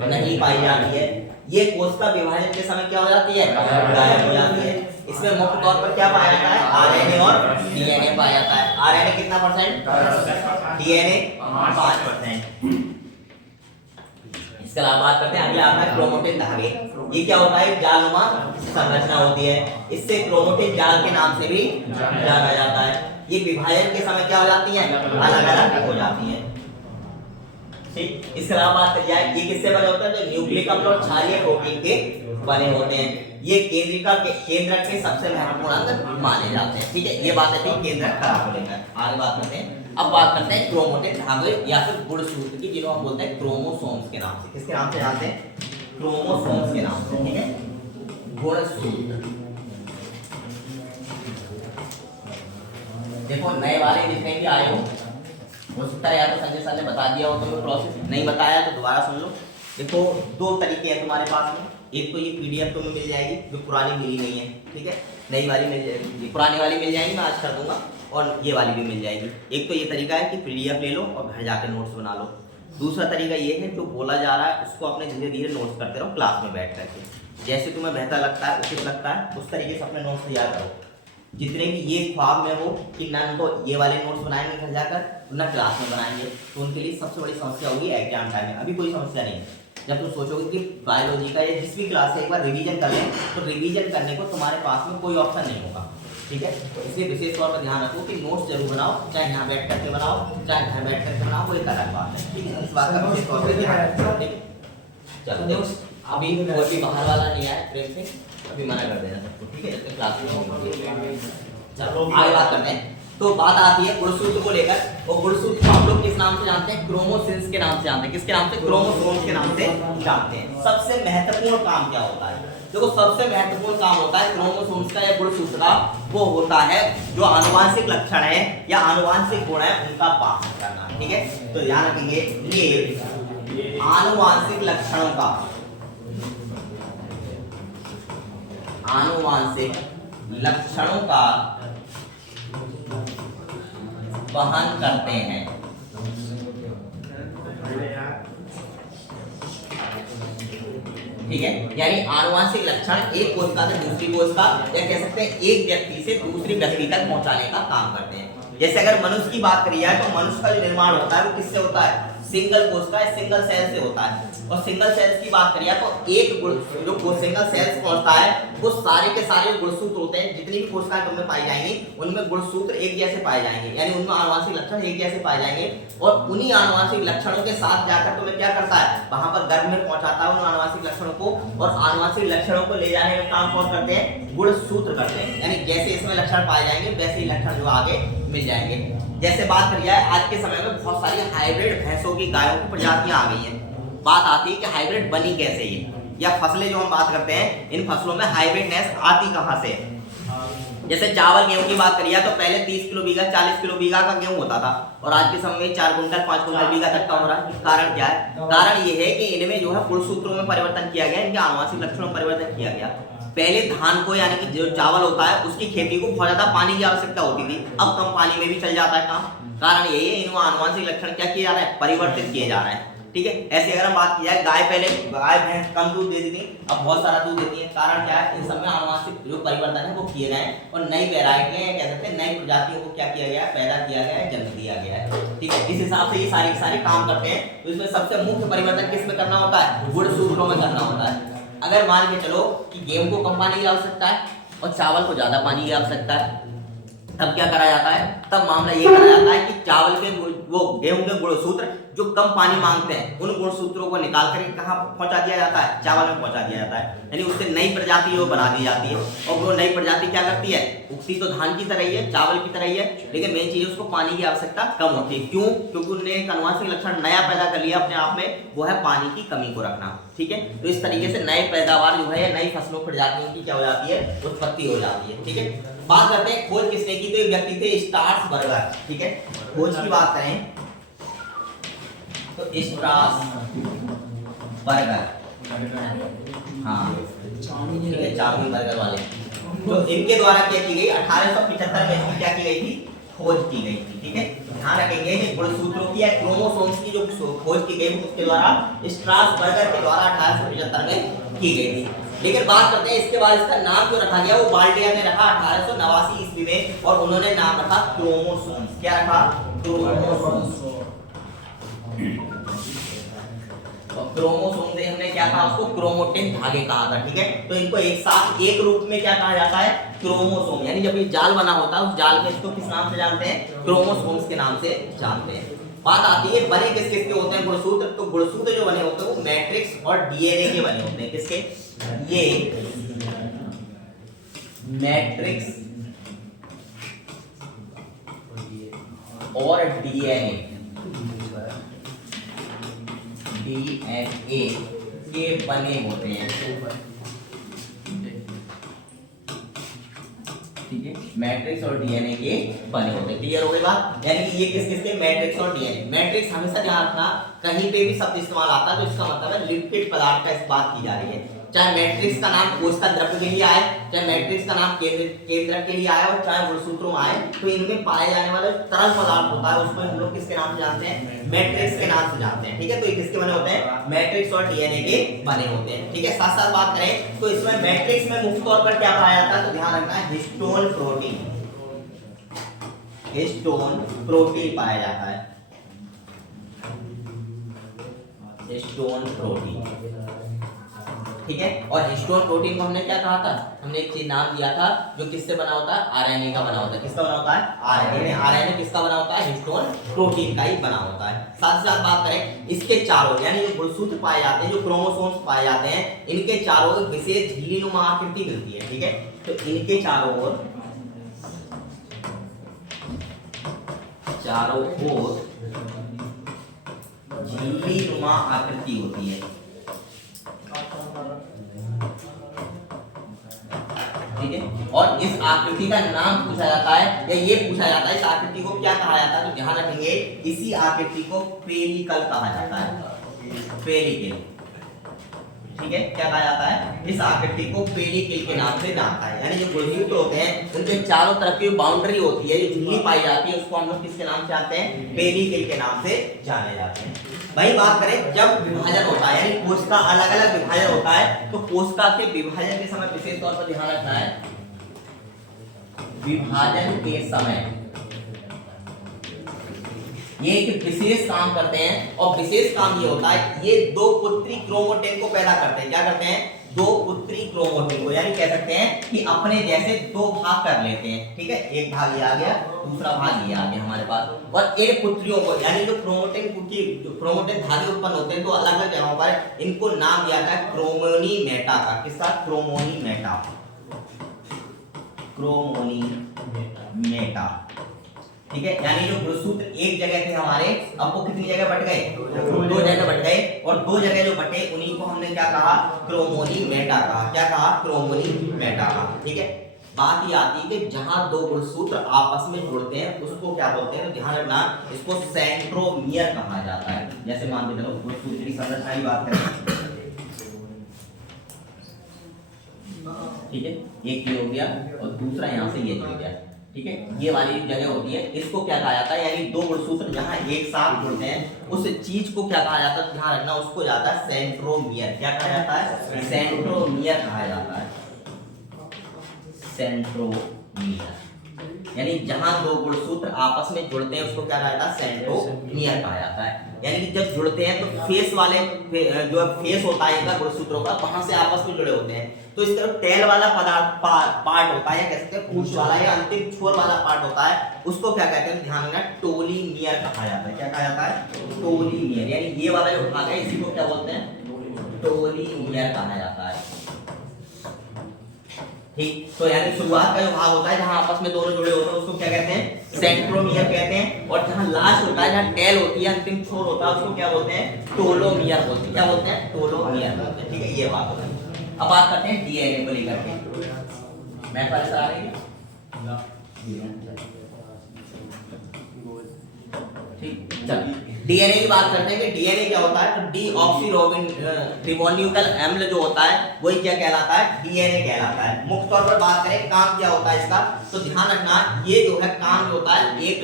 नहीं पाई जाती है। ये कोशिका विभाजन के समय क्या हो जाती है, गायब हो जाती है। इसमें मुख्य तौर पर क्या पाया जाता है, आरएनए और डीएनए पाया जाता है। आरएनए कितना %, डीएनए 5%। इसके अलावा बात करते हैं, अगला आता है क्रोमोटिन धागे। ये क्या होता है, जालनुमा संरचना होती है। इससे क्रोमोटिन जाल के नाम से भी जाना जाता है। ये विभाजन के समय क्या हो जाती हैं, अलग अलग हो जाती हैं। ठीक, इसके अलावा बात करी जाए ये किससे बने होते हैं, जो न्यूक्लिक अम्ल और क्षारीय प्रोटीन के बने होते हैं। ये केंद्रक के सबसे महत्वपूर्ण अंग माने जाते हैं। ठीक है, ये बात है केंद्रक खराब हो लेकर आगे बात करते हैं। अब बात करते हैं क्रोमोटिन धागे या फिर गुणसूत्र की, जिन्हें हम बोलते हैं क्रोमोसोम्स के नाम से। किसके नाम से जानते हैं, क्रोमोसोम्स के नाम से। ठीक है, गुणसूत्र। देखो नए वाले जितने भी आए हो सकता है या तो संजय सर ने बता दिया हो तुम्हें प्रोसेस, नहीं बताया तो दोबारा सुन लो। देखो दो तरीके हैं तुम्हारे पास में, एक तो ये पीडीएफ तुम्हें मिल जाएगी जो पुरानी मिली नहीं है। ठीक है, नई वाली मिल जाएगी, पुरानी वाली मिल जाएगी, मैं आज कर दूंगा, और ये वाली भी मिल जाएगी। एक तो ये तरीका है कि पीडीएफ ले लो और घर जाकर नोट्स बना लो। दूसरा तरीका ये है जो बोला जा रहा है उसको अपने धीरे धीरे नोट्स करते रहो क्लास में बैठ करके, जैसे तुम्हें बेहतर लगता है उचित लगता है उस तरीके से अपने नोट्स तैयार करो। जितने भी ये ख्वाब में हो कि नन तो ये वाले नोट्स बनाएंगे घर जाकर, ना क्लास में बनाएंगे, तो उनके लिए सबसे बड़ी समस्या होगी एग्जाम टाइम में। अभी कोई समस्या नहीं है, जब तुम सोचोगे कि बायोलॉजी का या जिस भी क्लास से एक बार रिवीजन कर लें तो रिवीजन करने को तुम्हारे पास में कोई ऑप्शन नहीं होगा। ठीक है, तो इसलिए विशेष तौर पर ध्यान रखो कि नोट्स जरूर बनाओ, चाहे यहाँ बैठ करके बनाओ चाहे घर बैठ करके बनाओ, वो एक अलग बात है। ठीक है, इस बात का विशेष तौर पर ध्यान रखो। चलो देखो अभी कोई भी बाहर वाला नहीं आया प्रेम से, अभी मना कर देना सबको। ठीक है, जब तक क्लास में चलो आगे बात करते हैं। तो बात आती है गुणसूत्र को लेकर, और गुणसूत्र को हम लोग किस नाम से जानते हैं, क्रोमोसिन्स के नाम से जानते हैं। किसके नाम से, क्रोमोसोम्स के नाम से जानते हैं। सबसे महत्वपूर्ण काम क्या होता है, देखो सबसे महत्वपूर्ण काम होता है क्रोमोसोम्स का या गुणसूत्र का, वो होता है जो आनुवांशिक लक्षण है या आनुवांशिक गुण है उनका पालन करना। ठीक है, तो ध्यान रखेंगे ये आनुवांशिक लक्षणों का, आनुवांशिक लक्षणों का वहन करते हैं। ठीक है, यानी आनुवांशिक लक्षण एक कोशिका से दूसरी कोशिका या कह सकते हैं एक व्यक्ति से दूसरे व्यक्ति तक पहुंचाने का काम करते हैं। जैसे अगर मनुष्य की बात करी जाए तो मनुष्य का जो निर्माण होता है वो किससे होता है, सिंगल कोशिका सिंगल सेल से होता है। और सिंगल सेल्स की बात करिए तो एक जो सिंगल सेल्स पहुंचता है वो सारे के सारे गुणसूत्र होते हैं, जितनी भी कोशिकाएं तुमने पाई जाएंगी उनमें गुणसूत्र एक जैसे पाए जाएंगे, यानी उनमें आनुवांशिक लक्षण एक जैसे पाए जाएंगे। और उन्हीं आनुवांशिक लक्षणों के साथ जाकर तुम्हें क्या करता है, वहां पर गर्भ में पहुंचाता है उन आनुवांशिक लक्षणों को, और आनुवांशिक लक्षणों को ले जाने में काम कौन करते हैं, गुणसूत्र करते हैं। यानी जैसे इसमें लक्षण पाए जाएंगे वैसे ही लक्षण जो आगे मिल जाएंगे। जैसे बात करी जाए आज के समय में बहुत सारी हाइब्रिड भैंसों की गायों की प्रजातियां आ गई हैं। बात आती है कि हाइब्रिड बनी कैसे ये, या फसलें जो हम बात करते हैं इन फसलों में हाइब्रिडनेस आती कहां से। जैसे चावल गेहूं की बात करिए तो पहले 30 किलो बीघा 40 किलो बीघा का गेहूं होता था और आज के समय में 4 कुंटल 5 कुंटल बीघा तक का हो रहा है। कारण क्या है, कारण ये है कि इनमें जो है गुणसूत्रों में परिवर्तन किया गया, इनके आनुवांशिक लक्षणों में परिवर्तन किया गया। पहले धान को यानी कि जो चावल होता है उसकी खेती को बहुत ज्यादा पानी की आवश्यकता होती थी, अब कम पानी में भी चल जाता है काम। कारण यही है इनमें आनुवांशिक लक्षण क्या किया जा रहा है, परिवर्तित किए जा रहे हैं। ठीक है, ऐसे अगर हम बात की जाए गाय पहले गाय भैंस कम दूध देती थी, अब बहुत सारा दूध देती है। कारण क्या है, इन सब में आनुवांशिक जो परिवर्तन है वो किए गए हैं और नई वैरायटियां कह सकते हैं नई प्रजातियों को क्या किया गया है, पैदा किया गया है, जन्म दिया गया है। ठीक है, इस हिसाब से ये सारे काम करते हैं। तो इसमें सबसे मुख्य परिवर्तन किस में करना होता है, गुणसूत्रों में करना होता है। अगर मान के चलो कि गेहूं को कम पानी की आवश्यकता है और चावल को ज्यादा पानी की आवश्यकता है, तब क्या करा जाता है, तब मामला ये करा जाता है कि चावल के वो गेहूं के गुणसूत्र जो कम पानी मांगते हैं उन गुणसूत्रों को निकाल करके कहाँ पहुंचा दिया जाता है, चावल में पहुंचा दिया जाता है। यानी उससे नई प्रजाति वो बना दी जाती है। और वो नई प्रजाति क्या करती है, उगती तो धान की तरह ही है, चावल की तरह ही है, लेकिन मेन चीज उसको पानी की आवश्यकता कम होती है। क्यों, क्योंकि उन्होंने एक आनुवांशिक लक्षण नया पैदा कर लिया अपने आप में, वो है पानी की कमी को रखना। ठीक है, तो इस तरीके से नए पैदावार जो है नई फसलों प्रजातियों की क्या हो जाती है, उत्पत्ति हो जाती है। ठीक है, बात करते हैं खोज किसने की, तो एक व्यक्ति थे स्ट्रासबर्गर। ठीक है, खोज की बात करें तो स्ट्रासबर्गर, हाँ ठीक है, चाउमीन बर्गर वाले, तो इनके द्वारा क्या की गई 1875 में इसकी क्या की गई थी, खोज की गई थी। ठीक है, ध्यान रखेंगे कि गुणसूत्रों की या क्रोमोसोम्स की जो खोज की गई उसके द्वारा स्ट्रासबर्गर के द्वारा 1875 में की गई थी। लेकिन बात करते हैं इसके बाद इसका नाम जो रखा गया वो बाल्टियर ने रखा 1889 ईस्वी में, और उन्होंने नाम रखा क्रोमोसोम्स। क्या रखा, क्रोमोसोम्स। और क्रोमोसोम से हमने क्या कहा उसको, क्रोमोटिन धागे कहा था, ठीक है। तो इनको एक साथ एक रूप में क्या कहा जाता है, क्रोमोसोम। यानी जब ये जाल बना होता है उस जाल में इसको किस नाम से जानते हैं, क्रोमोसोम्स के नाम से जानते हैं। बात आती है बने किस किस के होते हैं गुणसूत्र, तो गुणसूत्र जो बने होते हैं वो मैट्रिक्स और डीएनए के बने होते हैं। किसके, ये मैट्रिक्स और डीएनए के बने होते हैं, ठीक है। मैट्रिक्स और डीएनए के बने होते हैं, क्लियर हो गई बात। यानी कि ये किस किस के, मैट्रिक्स और डीएनए। मैट्रिक्स हमेशा ध्यान रखना, कहीं पे भी शब्द इस्तेमाल आता है तो इसका मतलब है लिपिड पदार्थ का इस बात की जा रही है। चाहे मैट्रिक्स का नाम कोशिका द्रव्य के लिए आए, चाहे मैट्रिक्स का नाम केंद्रक के लिए आए, और चाहे गुणसूत्रों में आए, तो इनमें पाए जाने वाला तरल पदार्थ होता है उसको हम लोग किसके नाम से जानते हैं, मैट्रिक्स के नाम से जानते हैं, ठीक है। तो ये किसके बने होते हैं, मैट्रिक्स और डीएनए के बने होते हैं, ठीक है। साथ साथ बात करें तो इसमें मैट्रिक्स में मुख्य तौर पर क्या पाया जाता है, तो ध्यान रखना है हिस्टोन प्रोटीन, हिस्टोन प्रोटीन पाया जाता है, हिस्टोन प्रोटीन, ठीक है। और हिस्टोन प्रोटीन को हमने क्या कहा था, हमने एक चीज नाम दिया था जो किससे बना होता है, आरएनए का बना होता है। किसका बना होता है, आरएनए। आरएनए किसका बना होता है, हिस्टोन प्रोटीन का ही बना होता है। साथ साथ बात करें इसके चारों, यानी जो गुणसूत्र पाए जाते हैं, जो क्रोमोसोम्स पाए जाते हैं, इनके चारों ओर विशेष झिल्लीनुमा आकृति मिलती है, ठीक है। तो इनके चारों ओर झिल्लीनुमा आकृति होती है, ठीक है। और इस आकृति का नाम पूछा जाता है या ये पूछा जाता है इस आकृति को क्या कहा जाता है, तो ध्यान रखेंगे इसी आकृति को पेलिकल कहा जाता है, पेलिकल, ठीक है। क्या कहा जाता है, इस आकृति को पेलिकल के नाम से जानता है। यानी जो गुणसूत्र होते हैं उनके चारों तरफ की बाउंड्री होती है, जो झिल्ली पाई जाती है, उसको हम लोग किसके नाम से जानते हैं, पेलिकल के नाम से जाने जाते हैं। वही बात करें जब विभाजन होता है, यानी कोशिका अलग अलग विभाजन होता है, तो कोशिका के विभाजन के समय विशेष तौर पर ध्यान रखना है, विभाजन के समय ये एक विशेष काम करते हैं, और विशेष काम ये होता है ये दो पुत्री क्रोमोटिन को पैदा करते हैं। क्या करते हैं, दो पुत्री क्रोमोटिन को, यानी कह सकते हैं कि अपने जैसे दो भाग कर लेते हैं, ठीक है। एक भाग ये आ गया, दूसरा भाग ये आ गया हमारे पास, और एक पुत्रियों को, यानी जो क्रोमोटिन धागे उत्पन्न होते हैं तो अलग अलग जगहों पर इनको नाम दिया था क्रोमोनी मेटा का। किसका, क्रोमोनी मेटा, क्रोमोनी मेटा, ठीक है। यानी जो गुणसूत्र एक जगह थे हमारे, अब वो कितनी जगह बट गए, दो जगह बट गए, और दो जगह जो बटे उन्हीं को हमने क्या कहा, क्रोमोनी मेटा कहा। क्या कहा, क्रोमोनी मेटा कहा, ठीक है। बात ये आती है कि जहां दो गुणसूत्र आपस में जुड़ते हैं उसको क्या बोलते हैं, तो ध्यान रखना इसको सेंट्रोमियर कहा जाता है। जैसे मान के चलो गुणसूत्र की संरचना की बात करें, ठीक है, एक ये हो गया और दूसरा यहाँ से ये जुड़ गया, ठीक है। ये वाली जगह होती है, इसको क्या कहा जाता है, यानी दो गुणसूत्र जहां एक साथ जुड़ते हैं उस चीज को क्या कहा जाता है, ध्यान रखना उसको जाता है सेंट्रोमियर। क्या कहा जाता है, सेंट्रोमियर कहा जाता है, सेंट्रोमियर। यानी जहां दो गुणसूत्र आपस में जुड़ते हैं उसको क्या कहा जाता है, सेंट्रोमियर कहा जाता है। यानी कि जब जुड़ते हैं तो फेस वाले जो फेस होता है इनका गुणसूत्रों का, वहां से आपस में जुड़े होते हैं। तो इस तरफ टेल वाला पार्ट होता है, या कह सकते हैं पूंछ वाला या अंतिम छोर वाला पार्ट होता है, उसको क्या कहते हैं, ध्यान रखना टोलीमियर कहा जाता है। क्या कहा जाता है, टोलीमियर। यानी ये वाला जो भाग है इसी को क्या बोलते हैं, टोलीमियर कहा जाता है, ठीक। तो यानी शुरुआत का जो भाग होता है जहां आपस में दोनों जुड़े होते हैं उसको क्या कहते हैं, सेंट्रोमियर कहते हैं। और जहां लास्ट होता है, जहां टेल होती है, अंतिम छोर होता है, उसको क्या बोलते हैं, टोलोमियर बोलते हैं। क्या बोलते हैं, टोलोमियर बोलते हैं, ठीक है। ये बात होता है। अब बात करते हैं डीएनए को लेकर के। मैं पर आ रही है, ठीक। चल डीएनए की बात करते हैं कि डीएनए क्या होता है, तो डीऑक्सीरिबोन्यूक्लिक अम्ल जो होता है वही क्या कहलाता है, डीएनए कहलाता है। मुख्य तौर पर बात करें काम क्या होता है इसका, तो ध्यान रखना ये जो है काम जो होता है, एक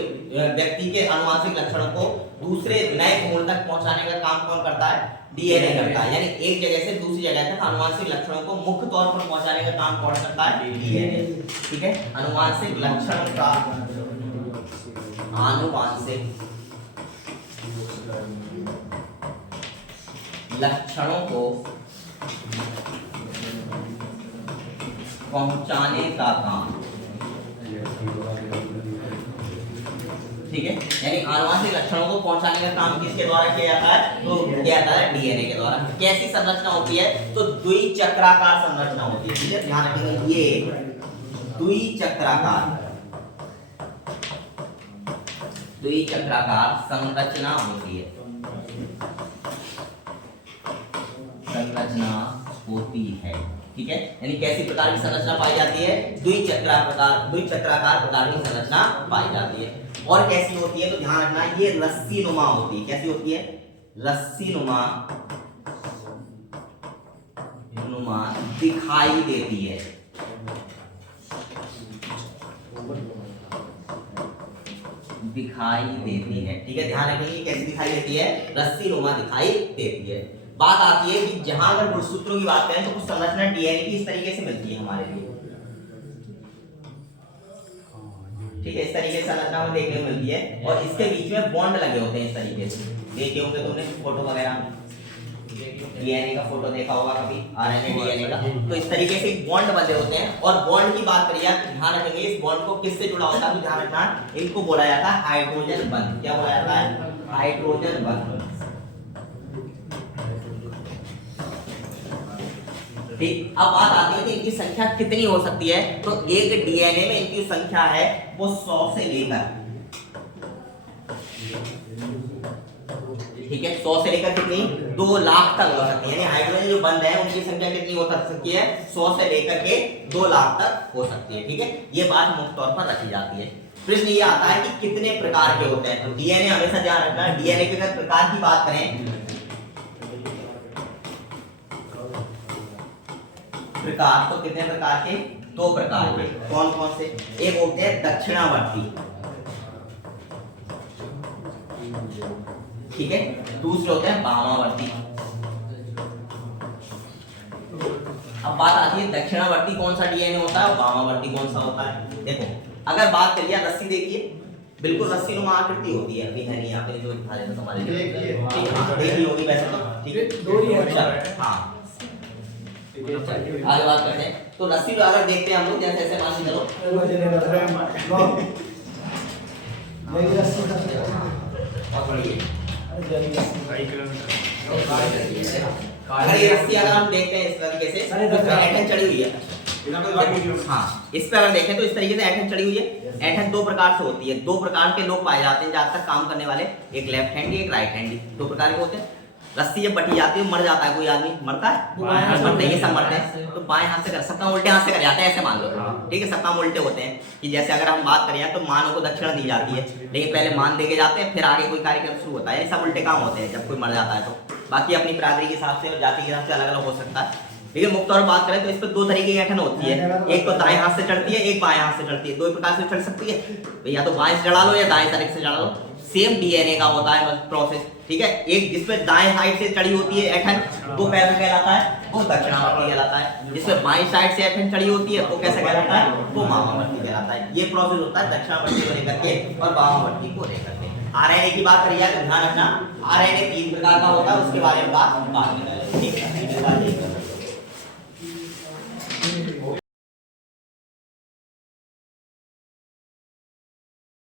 व्यक्ति के आनुवंशिक लक्षणों को दूसरे नए मूल तक पहुंचाने का काम कौन करता है, डीएनए करता है। यानी एक जगह से दूसरी जगह तक आनुवंशिक लक्षणों को मुख्य तौर पर पहुंचाने का काम कौन करता है, डीएनए, ठीक है। आनुवंशिक लक्षण का, आनुवंशिक लक्षणों को पहुंचाने का काम, ठीक है, यानी आनुवंशिक लक्षणों को पहुंचाने का काम किसके द्वारा किया जाता है? तो किया जाता है डीएनए के द्वारा। कैसी संरचना होती है? तो द्विचक्राकार संरचना होती है, ठीक है, ध्यान रखिएगा, ये द्विचक्राकार संरचना होती है, ठीक है, यानी कैसी प्रकार की संरचना पाई जाती है? द्विचक्राकार प्रकार की संरचना पाई जाती है। और कैसी होती है? तो ध्यान रखना, ये रस्सी नुमा होती है। कैसी होती है? रस्सी नुमा दिखाई देती है, ठीक है, ध्यान रखिए कैसी दिखाई देती है? रस्सी नुमा दिखाई देती है। बात आती है कि जहां अगर गुणसूत्रों की बात करें तो कुछ संरचना डीएनए की इस तरीके से मिलती है हमारे लिए, ठीक है, इस तरीके से संरचना हमें देखने को मिलती है और इसके बीच में बॉन्ड लगे होते हैं इस तरीके से। देखे होंगे तुमने फोटो वगैरह, डीएनए का फोटो देखा होगा कभी, आरएनए डीएनए का, तो इस तरीके से बॉन्ड बंधे होते हैं। और बॉन्ड की बात करिए तो ध्यान रखेंगे इस बॉन्ड को किससे जुड़ा होता है? तो ध्यान रखना, इनको बोला जाता है हाइड्रोजन बंध। क्या बोला जाता है? हाइड्रोजन बंध, ठीक। अब बात आती है कि इनकी संख्या कितनी हो सकती है? तो एक डीएनए में इनकी संख्या है वो 100 से लेकर, ठीक है, 100 से लेकर कितनी? 2 लाख तक हो सकती है। यानी हाइड्रोजन जो बंध है उनकी संख्या कितनी हो सकती है? 100 से लेकर के 2 लाख तक हो सकती है, ठीक है, ये बात मुख्य तौर पर रखी जाती है। प्रश्न ये आता है कि कितने प्रकार के होते हैं? तो डीएनए हमेशा ध्यान रखना, डीएनए के अगर प्रकार की बात करें, प्रकार, तो कितने प्रकार के? 2 प्रकार के। कौन कौन से? एक होते हैं दक्षिणावर्ती, ठीक है, दूसरे होते हैं वामावर्ती। अब बात आती है दक्षिणावर्ती कौन सा डीएनए होता है और वामावर्ती कौन सा होता है। देखो अगर बात करिए, रस्सी देखिए, बिल्कुल रस्सी नुमा आकृति होती है, अभी है नहीं, आपने जो दिखा रहे थे हमारे लिए देखी होगी वैसे तो, ठीक है, दो ही है, हाँ। आगे बात करते हैं, तो रस्सी को अगर देखते हैं हम लोग, जैसे ऐसे मान के चलो, अगर ये रस्सी अगर हम देखते हैं इस तरीके से, ऐंठन चढ़ी हुई है, हाँ, इस पे अगर देखें तो इस तरीके से ऐंठन चढ़ी हुई है। ऐंठन 2 प्रकार से होती है, 2 प्रकार के लोग पाए जाते हैं ज्यादातर काम करने वाले, एक लेफ्ट हैंडी एक राइट हैंडी, 2 प्रकार के होते हैं। रस्सी जब बटी जाती है, मर जाता है कोई आदमी, मरता है, मरते हैं, ये सब मरते हैं, तो बाएं हाथ से कर, सब काम उल्टे हाथ से कर जाते हैं, ऐसे मान लो, ठीक है, सब काम उल्टे होते हैं। कि जैसे अगर हम बात करें तो मानव को दक्षिणा दी जाती है, लेकिन पहले मान देके जाते हैं, फिर आगे कोई कार्यक्रम शुरू होता है, ये सब उल्टे काम होते हैं जब कोई मर जाता है तो। बाकी अपनी बिरादरी के हिसाब से और जाति के हिसाब से अलग अलग हो सकता है, लेकिन मुख्य तौर पर बात करें तो इस पर 2 तरीके की ऐंठन होती है, एक तो दाएं हाथ से चढ़ती है, एक बाएं हाथ से चढ़ती है, 2 प्रकार से चढ़ सकती है, या तो बाएं से चढ़ा लो या दाएं तरफ से चढ़ा लो, सेम डीएनए का होता है प्रोसेस, ठीक है। एक जिसमें दाएं साइड से चढ़ी होती है ऐंठन, वो कैसा कहलाता है? वो दक्षिणावर्ती कहलाता है। जिसमें बाएं साइड से ऐंठन चढ़ी होती है वो कैसा कहलाता है? वो वामावर्ती कहलाता है। ये प्रोसेस होता है दक्षिणावर्ती को लेकर के और वामावर्ती को लेकर के। आरएनए की बात करिए तो ध्यान रखना, आरएनए 3 प्रकार का होता है, उसके बारे में बात बाद में करेंगे, ठीक है।